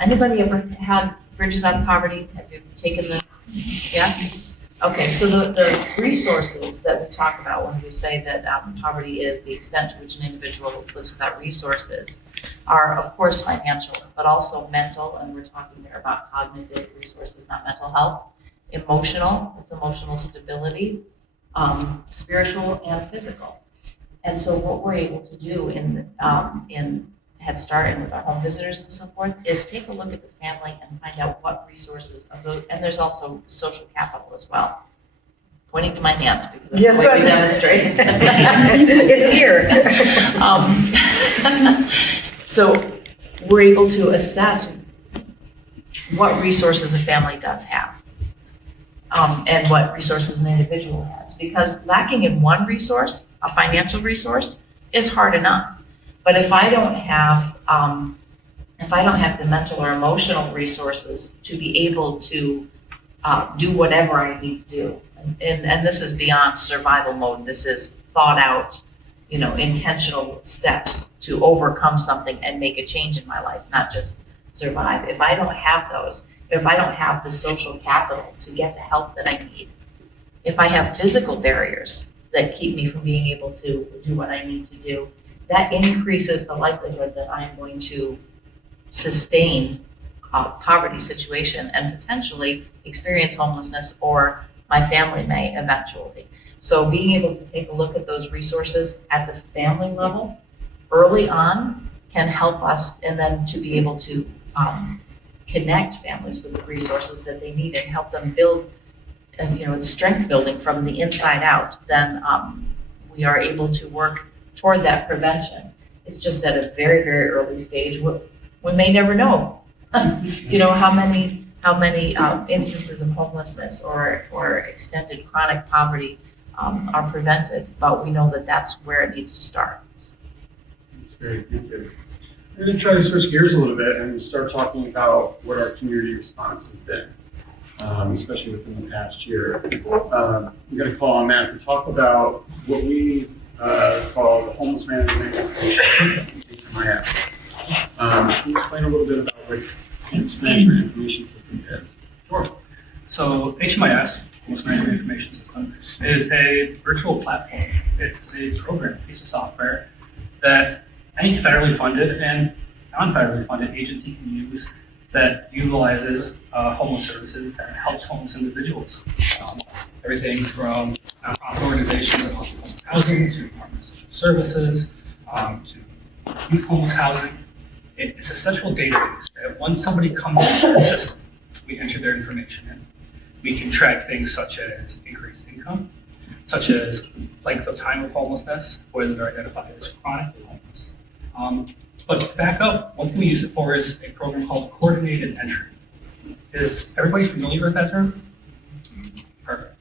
anybody ever had Bridges Out of Poverty? Have you taken yeah? Okay, so the resources that we talk about when we say that poverty is the extent to which an individual lives without resources are, of course, financial, but also mental, and we're talking there about cognitive resources, not mental health. Emotional, it's emotional stability, spiritual and physical. And so what we're able to do in Head Start and with our home visitors and so forth is take a look at the family and find out what resources of those, and there's also social capital as well. Pointing to my hand because that's the way we demonstrated. It's here. So we're able to assess what resources a family does have. And what resources an individual has. Because lacking in one resource, a financial resource, is hard enough. But if I don't have the mental or emotional resources to be able to do whatever I need to do, and this is beyond survival mode, this is thought out, intentional steps to overcome something and make a change in my life, not just survive. If I don't have those, if I don't have the social capital to get the help that I need, if I have physical barriers that keep me from being able to do what I need to do, that increases the likelihood that I am going to sustain a poverty situation and potentially experience homelessness, or my family may eventually. So being able to take a look at those resources at the family level early on can help us, and then to be able to connect families with the resources that they need and help them build, it's strength building from the inside out, then we are able to work toward that prevention. It's just at a very, very early stage. We may never know, how many instances of homelessness or extended chronic poverty are prevented, but we know that that's where it needs to start. That's great, thank you. We're going to try to switch gears a little bit and start talking about what our community response has been, especially within the past year. I'm going to call on Matt to talk about what we call the Homeless Management Information System, HMIS. Can you explain a little bit about what Homeless Management Information System is? Sure. So HMIS, Homeless Management Information System, is a virtual platform. It's a program, piece of software that any federally funded and non-federally funded agency can use that utilizes homeless services that helps homeless individuals. Everything from nonprofit organizations that offer homeless housing to Department of Social Services to youth homeless housing. It's a central database that once somebody comes into the system, we enter their information in. We can track things such as increased income, such as length of time of homelessness, whether they're identified as chronically homeless. But to back up, one thing we use it for is a program called coordinated entry. Is everybody familiar with that term? Perfect.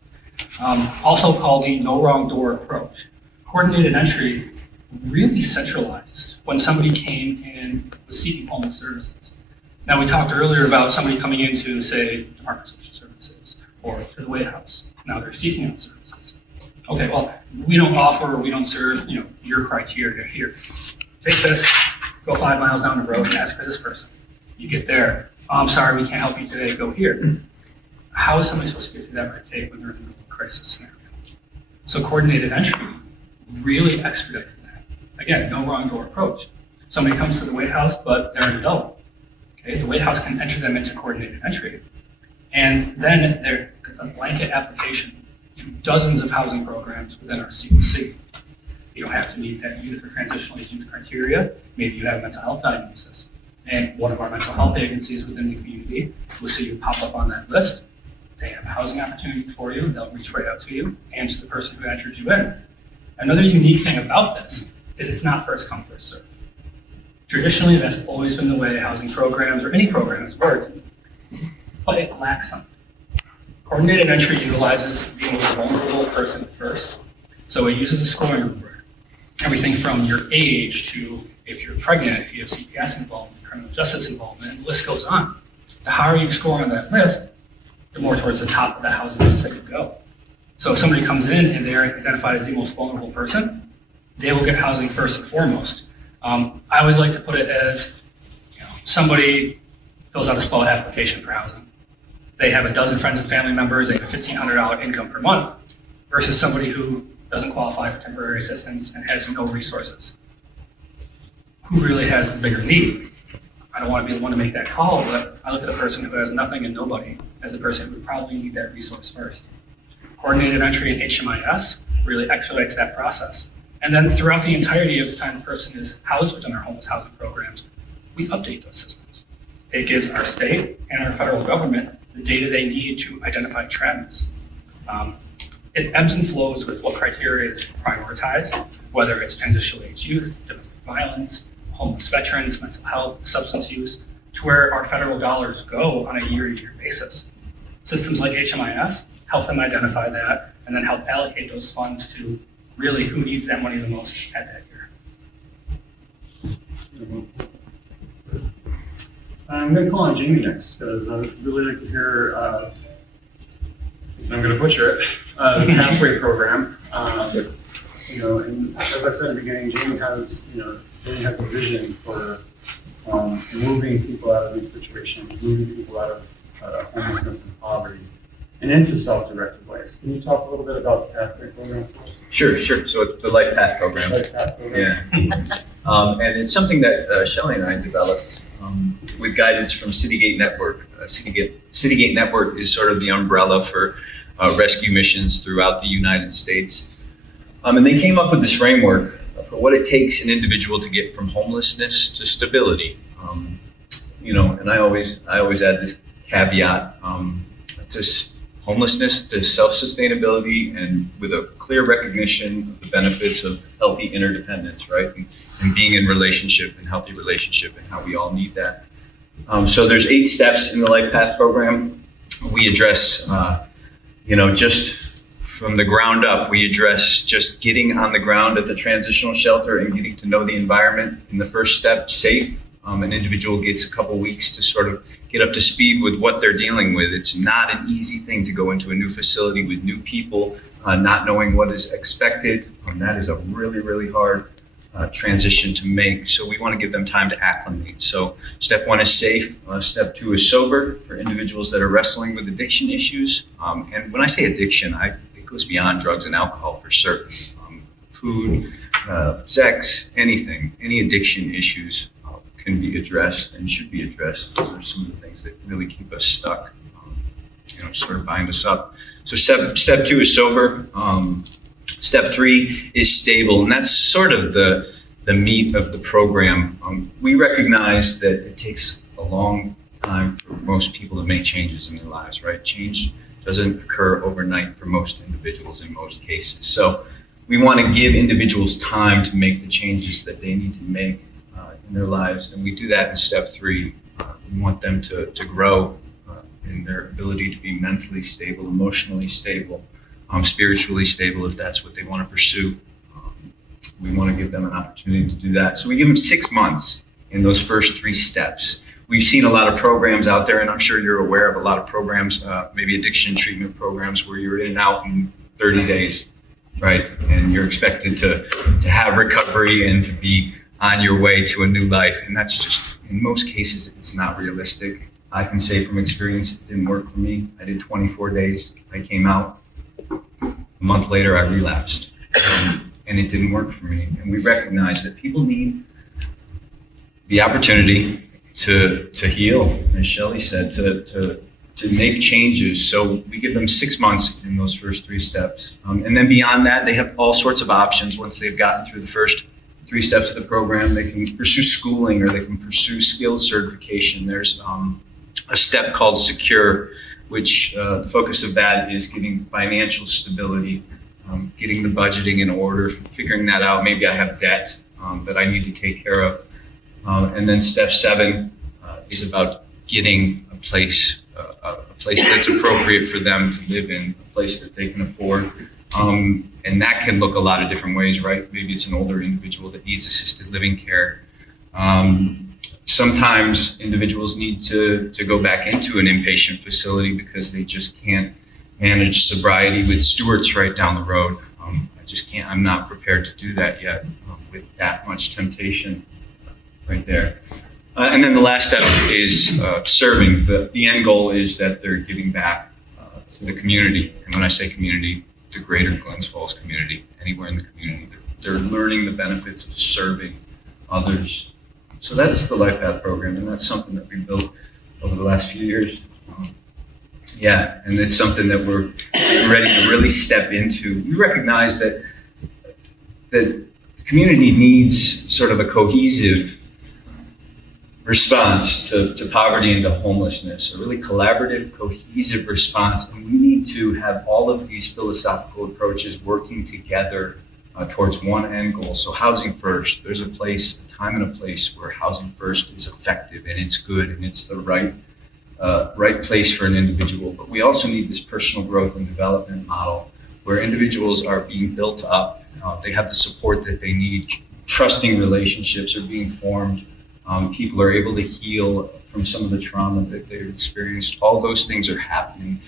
Also called the no wrong door approach. Coordinated entry really centralized when somebody came in was seeking homeless services. Now, we talked earlier about somebody coming into, say, Department of Social Services or to the White House. Now they're seeking out services. Okay, well, we don't serve, your criteria here. Take this, go 5 miles down the road and ask for this person. You get there. Oh, I'm sorry, we can't help you today, go here. How is somebody supposed to get through that red tape when they're in a crisis scenario? So coordinated entry really expedited that. Again, no wrong door approach. Somebody comes to the White House, but they're an adult. Okay, the White House can enter them into coordinated entry. And then they're a blanket application to dozens of housing programs within our COC. You don't have to meet that youth or transitional youth criteria. Maybe you have a mental health diagnosis. And one of our mental health agencies within the community will see you pop up on that list. They have housing opportunities for you. They'll reach right out to you and to the person who entered you in. Another unique thing about this is it's not first come, first serve. Traditionally, that's always been the way housing programs or any program has worked, but it lacks something. Coordinated entry utilizes the most vulnerable person first. So it uses a scoring rubric. Everything from your age to if you're pregnant, if you have CPS involvement, criminal justice involvement, and the list goes on. The higher you score on that list, the more towards the top of that housing list that you go. So if somebody comes in and they're identified as the most vulnerable person, they will get housing first and foremost. I always like to put it as, somebody fills out a SPLA application for housing. They have a dozen friends and family members, they have a $1,500 income per month, versus somebody who doesn't qualify for temporary assistance and has no resources. Who really has the bigger need? I don't want to be the one to make that call, but I look at a person who has nothing and nobody as the person who would probably need that resource first. Coordinated entry in HMIS really expedites that process. And then throughout the entirety of the time the person is housed within our homeless housing programs, we update those systems. It gives our state and our federal government the data they need to identify trends. It ebbs and flows with what criteria is prioritized, whether it's transitional age youth, domestic violence, homeless veterans, mental health, substance use, to where our federal dollars go on a year-to-year basis. Systems like HMIS help them identify that and then help allocate those funds to really who needs that money the most at that year. I'm going to call on Jamie next because I would really like to hear, I'm going to butcher it, the pathway program. And as I said at the beginning, Jamie has a vision for moving people out of these situations, moving people out of homelessness and poverty and into self-directed ways. Can you talk a little bit about the pathway program for us? Sure. So it's the Life Path program. Life Path program. Yeah. And it's something that Shelley and I developed with guidance from Citygate Network. Citygate Network is sort of the umbrella for rescue missions throughout the United States. And they came up with this framework for what it takes an individual to get from homelessness to stability. And I always add this caveat to homelessness to self-sustainability and with a clear recognition of the benefits of healthy interdependence, right? And being in relationship and healthy relationship and how we all need that. So there's 8 steps in the Life Path program. We address, just from the ground up, we address just getting on the ground at the transitional shelter and getting to know the environment. In the first step, safe. An individual gets a couple weeks to sort of get up to speed with what they're dealing with. It's not an easy thing to go into a new facility with new people, not knowing what is expected. That is a really, really hard transition to make. So we want to give them time to acclimate. So step 1 is safe. Step 2 is sober for individuals that are wrestling with addiction issues. And when I say addiction, it goes beyond drugs and alcohol for certain. Food, sex, anything, any addiction issues can be addressed and should be addressed. Those are some of the things that really keep us stuck, sort of bind us up. So step 2 is sober. Step 3 is stable, and that's sort of the meat of the program. We recognize that it takes a long time for most people to make changes in their lives, right? Change doesn't occur overnight for most individuals in most cases. So we want to give individuals time to make the changes that they need to make in their lives. And we do that in step 3. We want them to grow in their ability to be mentally stable, emotionally stable, spiritually stable, if that's what they want to pursue. We want to give them an opportunity to do that. So we give them 6 months in those first 3 steps. We've seen a lot of programs out there, and I'm sure you're aware of a lot of programs, maybe addiction treatment programs, where you're in and out in 30 days, right? And you're expected to have recovery and to be on your way to a new life. And that's just, in most cases, it's not realistic. I can say from experience, it didn't work for me. I did 24 days. I came out. A month later, I relapsed. And it didn't work for me. And we recognize that people need the opportunity to heal, as Shelley said, to make changes. So we give them 6 months in those first 3 steps. And then beyond that, they have all sorts of options. Once they've gotten through the first 3 steps of the program, they can pursue schooling or they can pursue skills certification. There's a step called Secure, which the focus of that is getting financial stability, getting the budgeting in order, figuring that out. Maybe I have debt that I need to take care of. And then step 7 is about getting a place that's appropriate for them to live in, a place that they can afford. And that can look a lot of different ways, right? Maybe it's an older individual that needs assisted living care. Sometimes individuals need to go back into an inpatient facility because they just can't manage sobriety with Stewart's right down the road. I just can't, I'm not prepared to do that yet with that much temptation right there. And then the last step is serving. The end goal is that they're giving back to the community. And when I say community, the greater Glens Falls community, anywhere in the community, they're learning the benefits of serving others. So that's the Life Path program, and that's something that we built over the last few years. Yeah, and it's something that we're ready to really step into. We recognize that the community needs sort of a cohesive response to poverty and to homelessness, a really collaborative, cohesive response. And we need to have all of these philosophical approaches working together towards one end goal. So housing first, there's a time and a place where housing first is effective and it's good and it's the right place for an individual. But we also need this personal growth and development model where individuals are being built up. They have the support that they need. Trusting relationships are being formed. People are able to heal from some of the trauma that they've experienced. All those things are happening.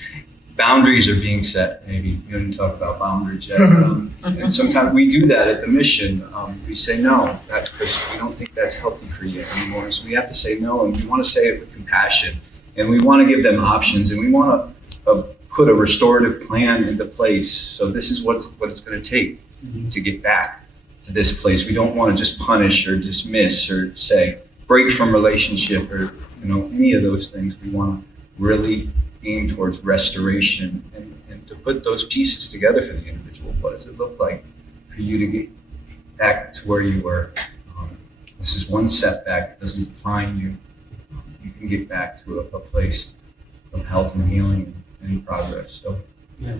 Boundaries are being set. Maybe you didn't talk about boundaries yet. And sometimes we do that at the mission. We say no, that's because we don't think that's healthy for you anymore. So we have to say no, and we want to say it with compassion. And we want to give them options, and we want to put a restorative plan into place. So this is what it's going to take to get back to this place. We don't want to just punish or dismiss or say break from relationship or any of those things. We want to really aim towards restoration and to put those pieces together for the individual. What does it look like for you to get back to where you were? This is one setback. It doesn't define you. You can get back to a place of health and healing and progress. So, yeah.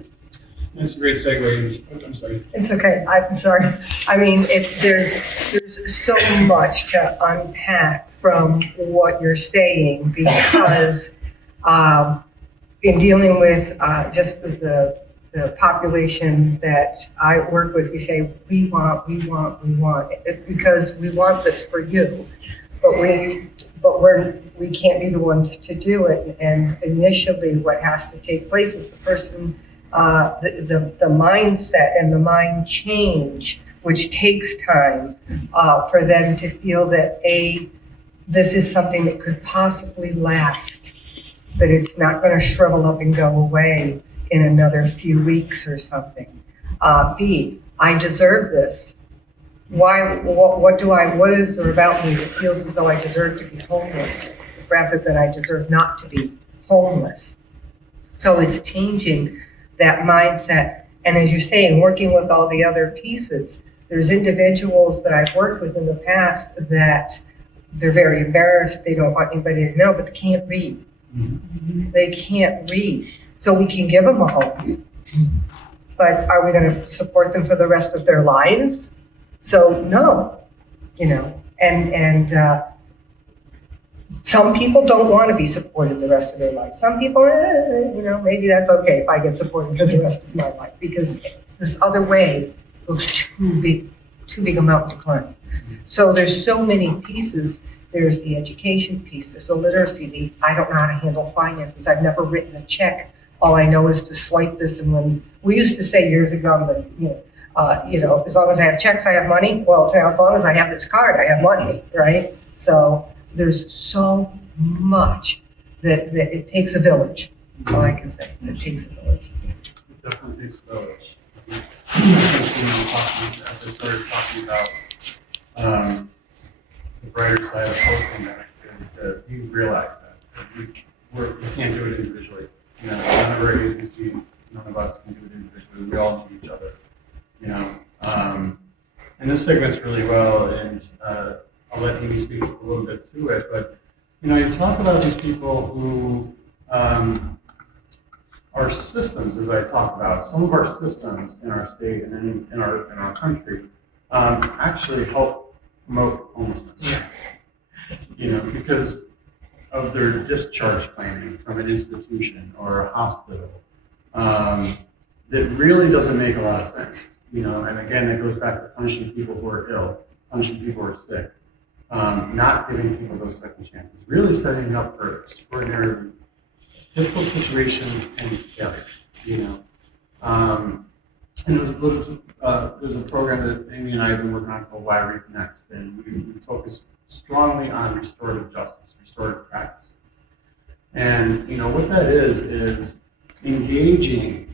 That's a great segue. I'm sorry. It's okay. I'm sorry. I mean, there's so much to unpack from what you're saying because in dealing with just the population that I work with, we say we want because we want this for you, but we can't be the ones to do it. And initially, what has to take place is the person. The mindset and the mind change, which takes time for them to feel that this is something that could possibly last, that it's not going to shrivel up and go away in another few weeks or something. B, I deserve this. Why? What is there about me that feels as though I deserve to be homeless rather than I deserve not to be homeless? So it's changing that mindset. And as you're saying, working with all the other pieces, there's individuals that I've worked with in the past that they're very embarrassed. They don't want anybody to know, but they can't read. Mm-hmm. They can't read. So we can give them a home, but are we going to support them for the rest of their lives? So no, and some people don't want to be supported the rest of their life. Some people, maybe that's okay if I get supported for the rest of my life, because this other way goes too big a mountain to climb. So there's so many pieces. There's the education piece, there's the literacy, I don't know how to handle finances, I've never written a check. All I know is to swipe this, and when we used to say years ago that, as long as I have checks, I have money. Well, now as long as I have this card, I have money, right? So there's so much that it takes a village. All I can say is it takes a village. It definitely takes a village. As I started talking about the brighter side of post-pandemic is that we realize that we can't do it individually. None of our agencies, none of us can do it individually. We all need each other. And this segment's really well, and I'll let Amy speak a little bit to it. But you talk about these people who our systems, as I talk about, some of our systems in our state and in our country actually help promote homelessness. Because of their discharge planning from an institution or a hospital, that really doesn't make a lot of sense. And again, it goes back to punishing people who are ill, punishing people who are sick, not giving people those second chances, really setting up for extraordinarily difficult situations and failure. And there's a program that Amy and I have been working on called Why Reconnects, and we focus strongly on restorative justice, restorative practices. And what that is engaging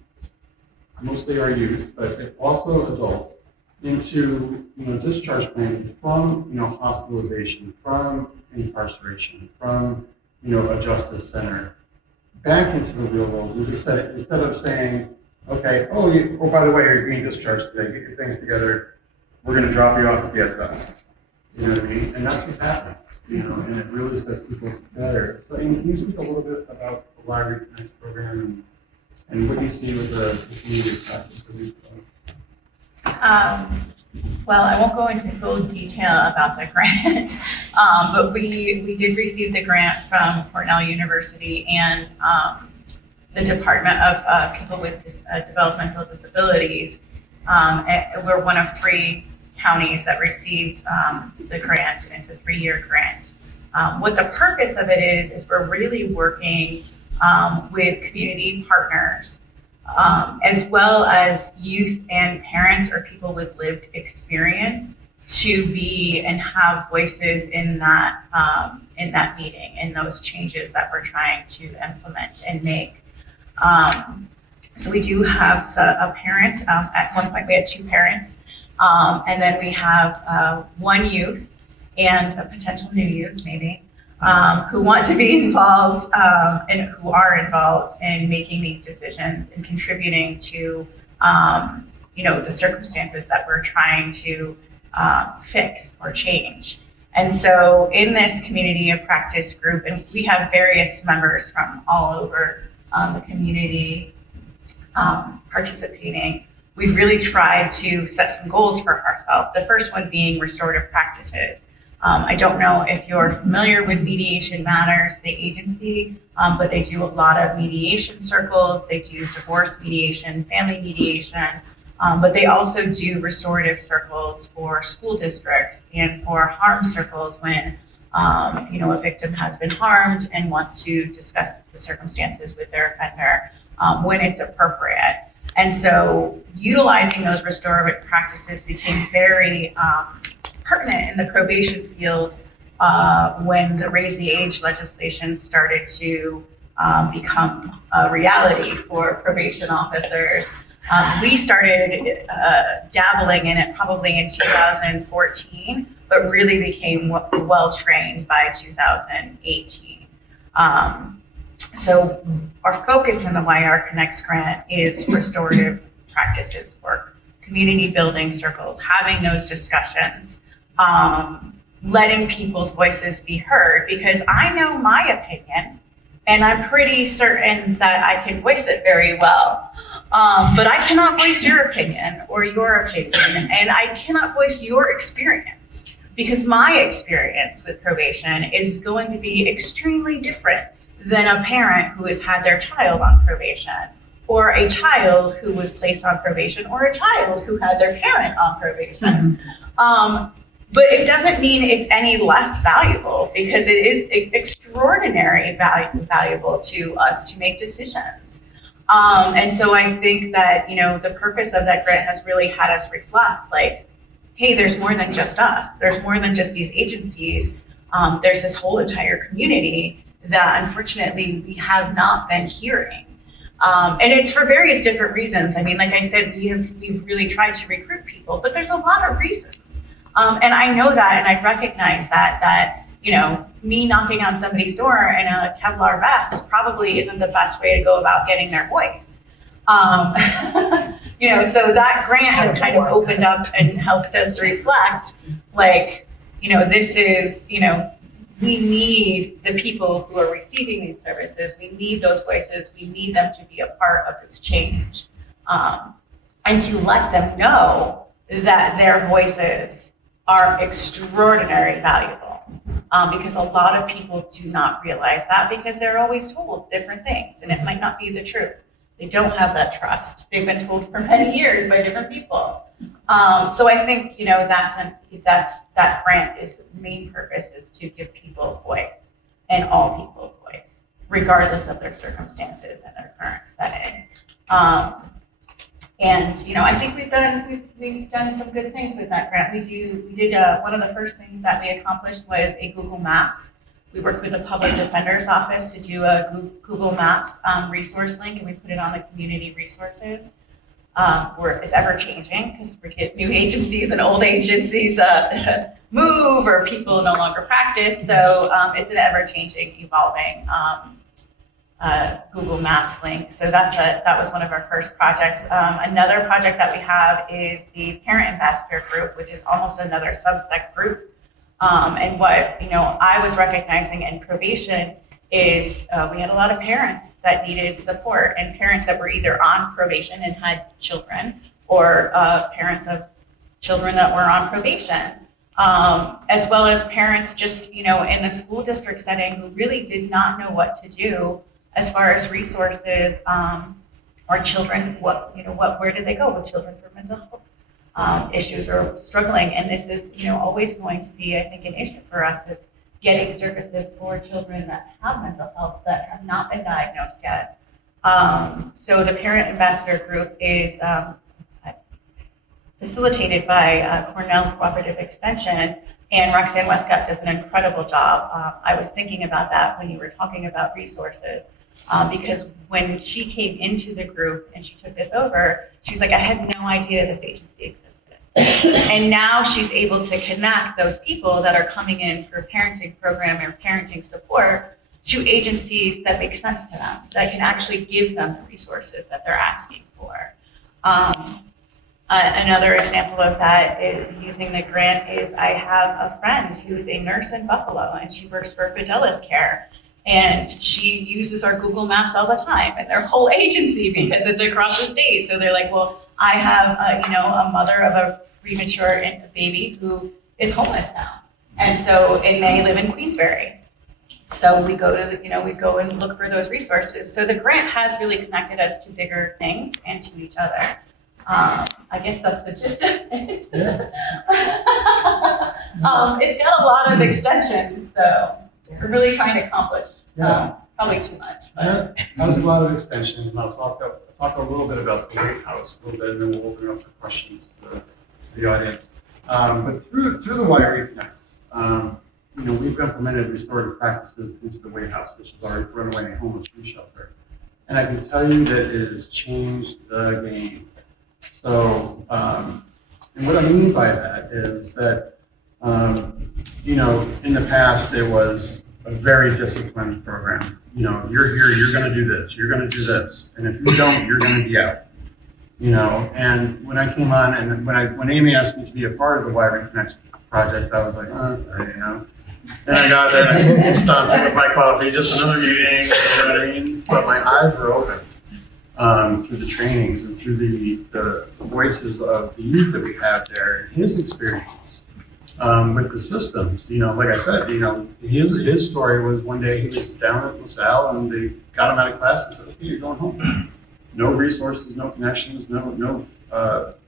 mostly our youth, but also adults, into discharge planning from hospitalization, from incarceration, from a justice center, back into the real world. And just instead of saying, okay, oh by the way, you're being discharged today, get your things together, we're going to drop you off at the SS. You know what I mean? And that's what's happening. And it really sets people better. So Amy, can you speak a little bit about the Library Connect program and what you see with the community practice that we've done? Well, I won't go into full detail about the grant, but we did receive the grant from Cornell University and the Department of People with Developmental Disabilities. We're one of 3 counties that received the grant, and it's a 3-year grant. What the purpose of it is we're really working with community partners, as well as youth and parents or people with lived experience, to be and have voices in that meeting, in those changes that we're trying to implement and make. So we do have a parent. At one point we had 2 parents, and then we have 1 youth and a potential new youth maybe, who want to be involved and who are involved in making these decisions and contributing to the circumstances that we're trying to fix or change. And so in this community of practice group, and we have various members from all over the community participating, we've really tried to set some goals for ourselves. The first one being restorative practices. I don't know if you're familiar with Mediation Matters, the agency, but they do a lot of mediation circles. They do divorce mediation, family mediation, but they also do restorative circles for school districts and for harm circles when a victim has been harmed and wants to discuss the circumstances with their offender when it's appropriate. And so utilizing those restorative practices became very pertinent in the probation field when the Raise the Age legislation started to become a reality for probation officers. We started dabbling in it probably in 2014, but really became well-trained by 2018. So our focus in the YR Connects grant is restorative practices work, community building circles, having those discussions, letting people's voices be heard, because I know my opinion And I'm pretty certain that I can voice it very well. But I cannot voice your opinion or your opinion, and I cannot voice your experience, because my experience with probation is going to be extremely different than a parent who has had their child on probation, or a child who was placed on probation, or a child who had their parent on probation. But it doesn't mean it's any less valuable, because it is extraordinarily valuable to us to make decisions. And so I think that, the purpose of that grant has really had us reflect, like, hey, there's more than just us. There's more than just these agencies. There's this whole entire community that unfortunately we have not been hearing. And it's for various different reasons. I mean, like I said, we've really tried to recruit people, but there's a lot of reasons. And I know that, and I recognize that, me knocking on somebody's door in a Kevlar vest probably isn't the best way to go about getting their voice. So that grant has kind of opened up and helped us reflect, like, this is, we need the people who are receiving these services. We need those voices. We need them to be a part of this change. And to let them know that their voices are extraordinarily valuable. Because a lot of people do not realize that, because they're always told different things, and it might not be the truth. They don't have that trust. They've been told for many years by different people. So I think, that grant is the main purpose, is to give people a voice, and all people a voice, regardless of their circumstances and their current setting. I think we've done some good things with that grant. We did one of the first things that we accomplished was a Google Maps. We worked with the Public Defender's Office to do a Google Maps resource link, and we put it on the community resources. Where it's ever changing, because we get new agencies and old agencies move, or people no longer practice. So it's an ever changing, evolving Google Maps link. So that was one of our first projects. Another project that we have is the Parent Ambassador Group, which is almost another subsect group. And what I was recognizing in probation is we had a lot of parents that needed support, and parents that were either on probation and had children, or parents of children that were on probation, as well as parents just in the school district setting who really did not know what to do as far as resources, or children, where did they go with children for mental health issues or struggling. And this is always going to be, I think, an issue for us, is getting services for children that have mental health that have not been diagnosed yet. So the Parent Ambassador Group is facilitated by Cornell Cooperative Extension, and Roxanne Westcott does an incredible job. I was thinking about that when you were talking about resources, because when she came into the group and she took this over, she was like, I had no idea this agency existed. And now she's able to connect those people that are coming in for a parenting program or parenting support to agencies that make sense to them, that can actually give them the resources that they're asking for. Another example of that is using the grant is I have a friend who's a nurse in Buffalo, and she works for Fidelis Care. And she uses our Google Maps all the time, and their whole agency, because it's across the state. So they're like, well, I have a mother of a premature baby who is homeless now, and they live in Queensbury. So we go to we go and look for those resources. So the grant has really connected us to bigger things and to each other. I guess that's the gist of it. Yeah. It's got a lot of extensions, so we're really trying to accomplish. Probably too much. But. Yeah, that was a lot of extensions, and I'll talk a little bit about the White House a little bit, and then we'll open it up for questions to the audience. But through the YRE Connects, we've implemented restorative practices into the White House, which is our runaway homeless shelter. And I can tell you that it has changed the game. So, and what I mean by that is that, in the past, it was a very disciplined program. You're here, you're going to do this, you're going to do this, and if you don't, you're going to be out. And when I came on, and when Amy asked me to be a part of the YRE Connect project, I was like, And I got there and I stopped with my coffee, just another meeting, you know what I mean? But my eyes were open through the trainings and through the voices of the youth that we have there and his experience with the systems. You know, like I said, you know, his story was one day he was down at LaSalle and they got him out of class and said, okay, you're going home. No resources, no connections, no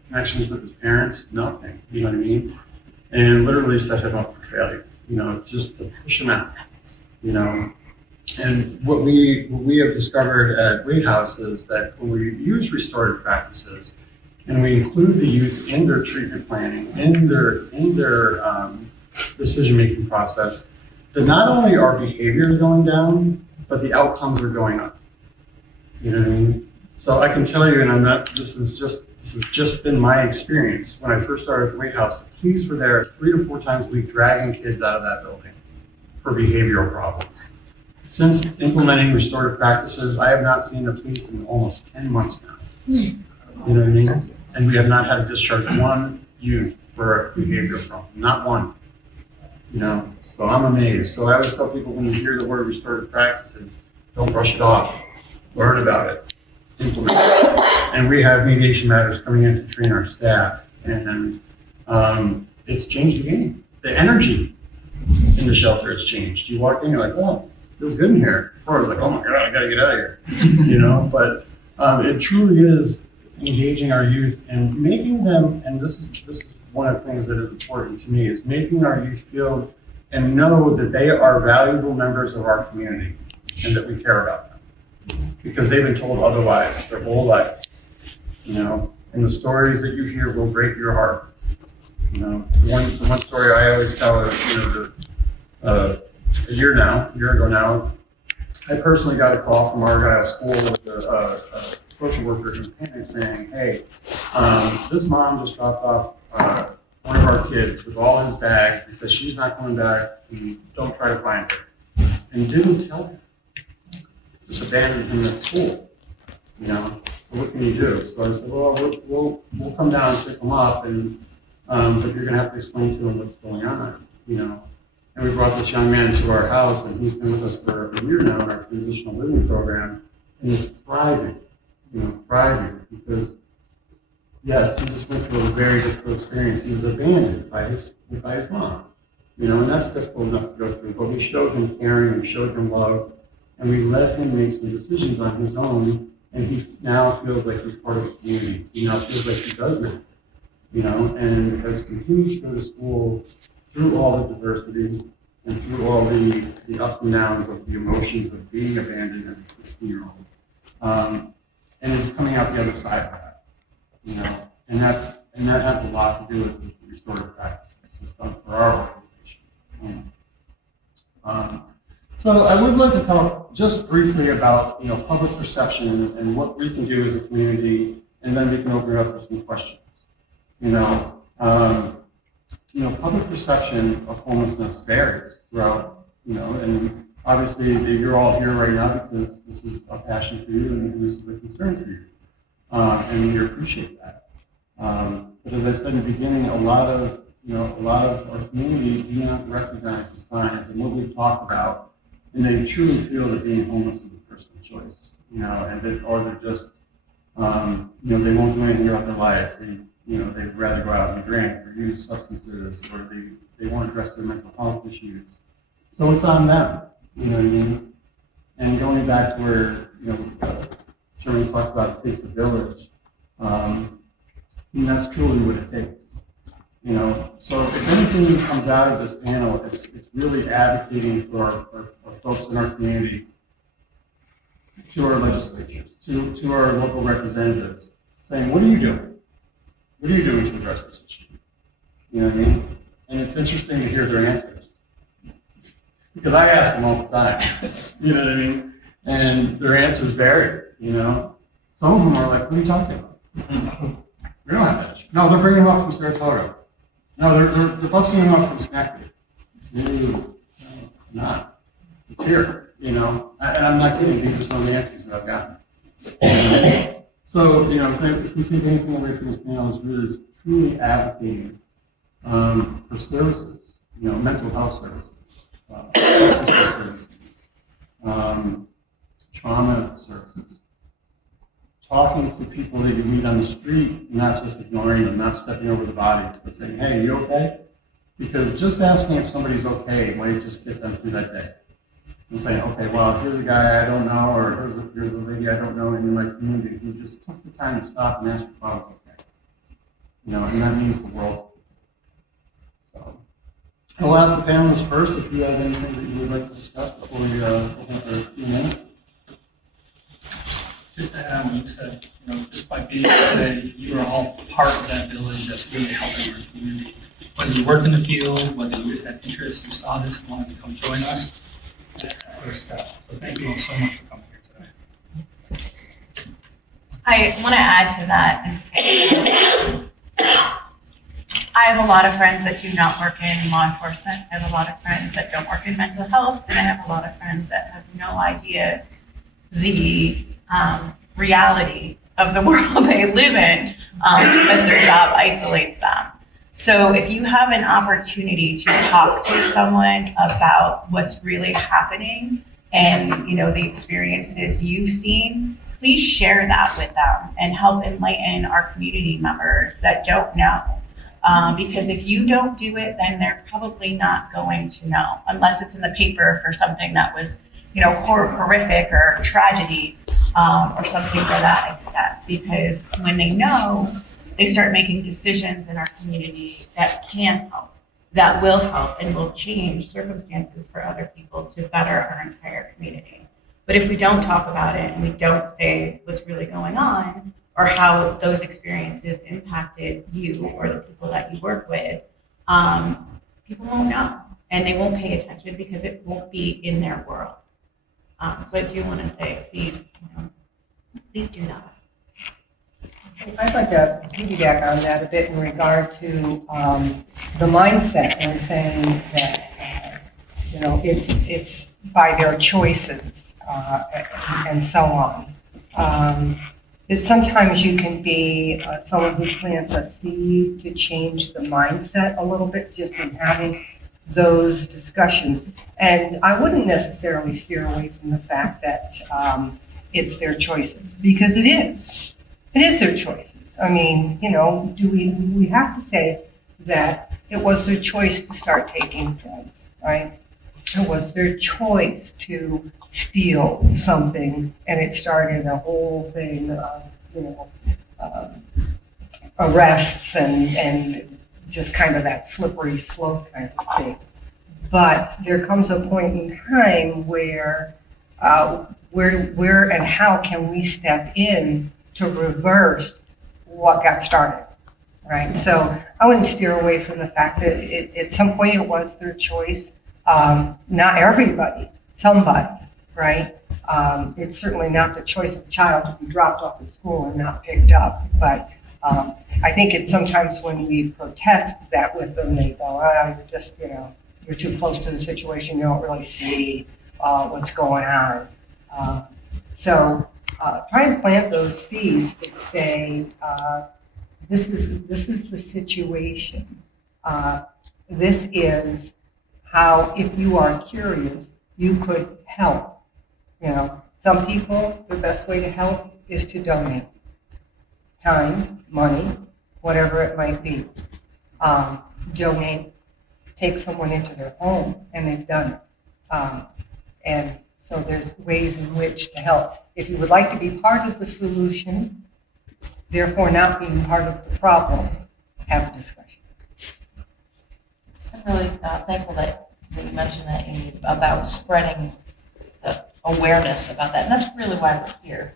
connections with his parents, nothing, you know what I mean? And literally set him up for failure, you know, just to push him out, you know. And what we have discovered at Wade House is that when we use restorative practices and we include the youth in their treatment planning, in their decision-making process, that not only our behavior is going down, but the outcomes are going up. You know what I mean? So I can tell you, and I'm not, this has just been my experience. When I first started at Wade House, the police were there 3 to 4 times a week dragging kids out of that building for behavioral problems. Since implementing restorative practices, I have not seen the police in almost 10 months now. You know what I mean? And we have not had to discharge one youth for a behavioral problem, not one. You know, so I'm amazed. So I always tell people when you hear the word restorative practices, don't brush it off. Learn about it, implement it. And we have mediation matters coming in to train our staff. And it's changed the game. The energy in the shelter has changed. You walk in, you're like, oh, feels good in here. Before I was like, oh my God, I gotta get out of here. You know, but it truly is engaging our youth and making them, and this is one of the things that is important to me, is making our youth feel and know that they are valuable members of our community and that we care about them. Because they've been told otherwise their whole life. You know, and the stories that you hear will break your heart. You know, the one story I always tell is, you know, a year ago now, I personally got a call from our guy at school with a social worker who's panicked saying, hey, this mom just dropped off one of our kids with all his bags and says she's not coming back and don't try to find her. And didn't tell her. Just abandoned him at school. You know, so what can you do? So I said, well, we'll come down and pick him up, and but you're gonna have to explain to him what's going on, you know. And we brought this young man to our house, and he's been with us for a year now in our transitional living program, and he's thriving, you know, thriving, because yes, he just went through a very difficult experience. He was abandoned by his mom, you know, and that's difficult enough to go through, but we showed him caring, we showed him love, and we let him make some decisions on his own, and he now feels like he's part of the community. He now feels like he does now, you know, and has continued to go to school through all the diversity and through all the ups and downs of the emotions of being abandoned as a 16-year-old, and is coming out the other side of that, you know, and that has a lot to do with the restorative practices that's done for our organization. So I would like to talk just briefly about, you know, public perception and what we can do as a community, and then we can open it up for some questions. You know, public perception of homelessness varies throughout, you know, and obviously you're all here right now because this is a passion for you and this is a concern for you, and we appreciate that. But as I said in the beginning, a lot of our community do not recognize the signs and what we've talked about. And they truly feel that being homeless is a personal choice, you know, and or they're just, you know, they won't do anything about their lives. They'd rather go out and drink or use substances, or they won't address their mental health issues. So it's on them, you know what I mean? And going back to where, you know, Shirley talked about it takes a village, and that's truly what it takes. You know, so if anything comes out of this panel, it's really advocating for our folks in our community, to our legislatures, to our local representatives, saying, what are you doing? What are you doing to address this issue? You know what I mean? And it's interesting to hear their answers. Because I ask them all the time, you know what I mean? And their answers vary, you know? Some of them are like, what are you talking about? We don't have that issue. No, they're bringing them up from Saratoga. No, they're busting them up from Schenectady. No, not. It's here, you know. And I'm not kidding. These are some of the answers that I've gotten. So, you know, if we take anything away from this panel, is truly advocating for services, you know, mental health services, substance services, trauma services, talking to people that you meet on the street, not just ignoring them, not stepping over the body, but saying, hey, you okay? Because just asking if somebody's okay might just get them through that day. And saying, okay, well, here's a guy I don't know, or here's a lady I don't know in my community who just took the time to stop and ask if I was okay. You know, and that means the world. So, I'll ask the panelists first if you have anything that you would like to discuss before we open up the Q&A. Just to add on what you said, you know, just by being here today, you are all part of that village that's really helping our community. Whether you worked in the field, whether you had interest, you saw this and wanted to come join us, that's the first step. So thank you all so much for coming here today. I want to add to that and say I have a lot of friends that do not work in law enforcement. I have a lot of friends that don't work in mental health, and I have a lot of friends that have no idea the reality of the world they live in because their job isolates them. So if you have an opportunity to talk to someone about what's really happening and, you know, the experiences you've seen, please share that with them and help enlighten our community members that don't know. Because if you don't do it, then they're probably not going to know, unless it's in the paper for something that was, you know, horrific or tragedy or something to that extent. Because when they know, they start making decisions in our community that can help, that will help, and will change circumstances for other people to better our entire community. But if we don't talk about it and we don't say what's really going on or how those experiences impacted you or the people that you work with, people won't know and they won't pay attention because it won't be in their world. So I do want to say, please, please do that. I'd like to piggyback on that a bit in regard to the mindset and saying that, it's by their choices and so on. That sometimes you can be someone who plants a seed to change the mindset a little bit just in having those discussions. And I wouldn't necessarily steer away from the fact that it's their choices, because it is. It is their choices. I mean, do we have to say that it was their choice to start taking drugs, right? It was their choice to steal something, and it started a whole thing of, arrests and just kind of that slippery slope kind of thing. But there comes a point in time where and how can we step in to reverse what got started, right? So I wouldn't steer away from the fact that at some point it was their choice. Not everybody, somebody, right? It's certainly not the choice of a child to be dropped off at school and not picked up. But I think it's sometimes when we protest that with them, they go, you're too close to the situation, you don't really see what's going on. So try and plant those seeds that say, this is the situation. This is how, if you are curious, you could help. Some people, the best way to help is to donate time, money, whatever it might be. Donate, take someone into their home, and they've done it. And so there's ways in which to help. If you would like to be part of the solution, therefore not being part of the problem, have a discussion. I'm really thankful that you mentioned that, Amy, about spreading the awareness about that. And that's really why we're here,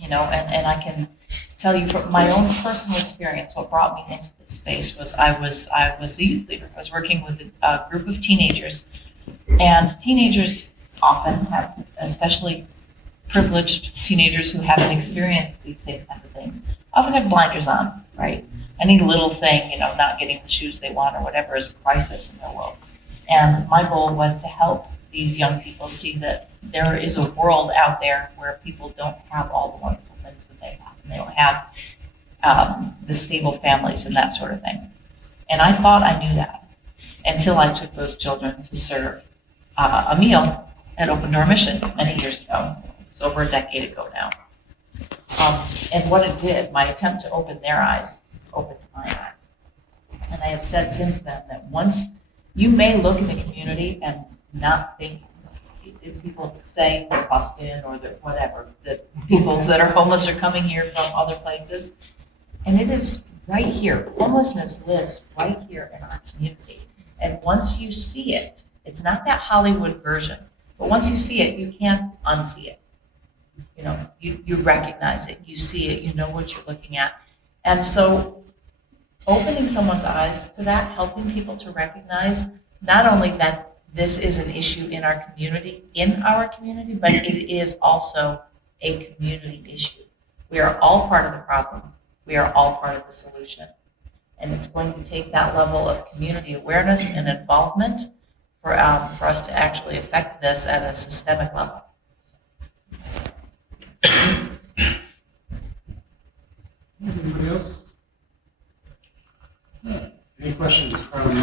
and I can tell you from my own personal experience, what brought me into this space was I was a youth leader. I was working with a group of teenagers, and teenagers often have, especially privileged teenagers who haven't experienced these same type of things, often have blinders on, right? Any little thing, not getting the shoes they want or whatever is a crisis in their world. And my goal was to help these young people see that there is a world out there where people don't have all the wonderful things that they have. And they don't have the stable families and that sort of thing. And I thought I knew that until I took those children to serve a meal at Open Door Mission many years ago. It was over a decade ago now. And what it did, my attempt to open their eyes, opened my eyes. And I have said since then that once you may look in the community and not think, if people say they're busted or that whatever, that people that are homeless are coming here from other places. And it is right here. Homelessness lives right here in our community. And once you see it, it's not that Hollywood version, but once you see it, you can't unsee it. You know, you recognize it, you see it, you know what you're looking at. And so opening someone's eyes to that, helping people to recognize not only that this is an issue in our community, but it is also a community issue. We are all part of the problem. We are all part of the solution. And it's going to take that level of community awareness and involvement for us to actually affect this at a systemic level. Anybody else? Any questions from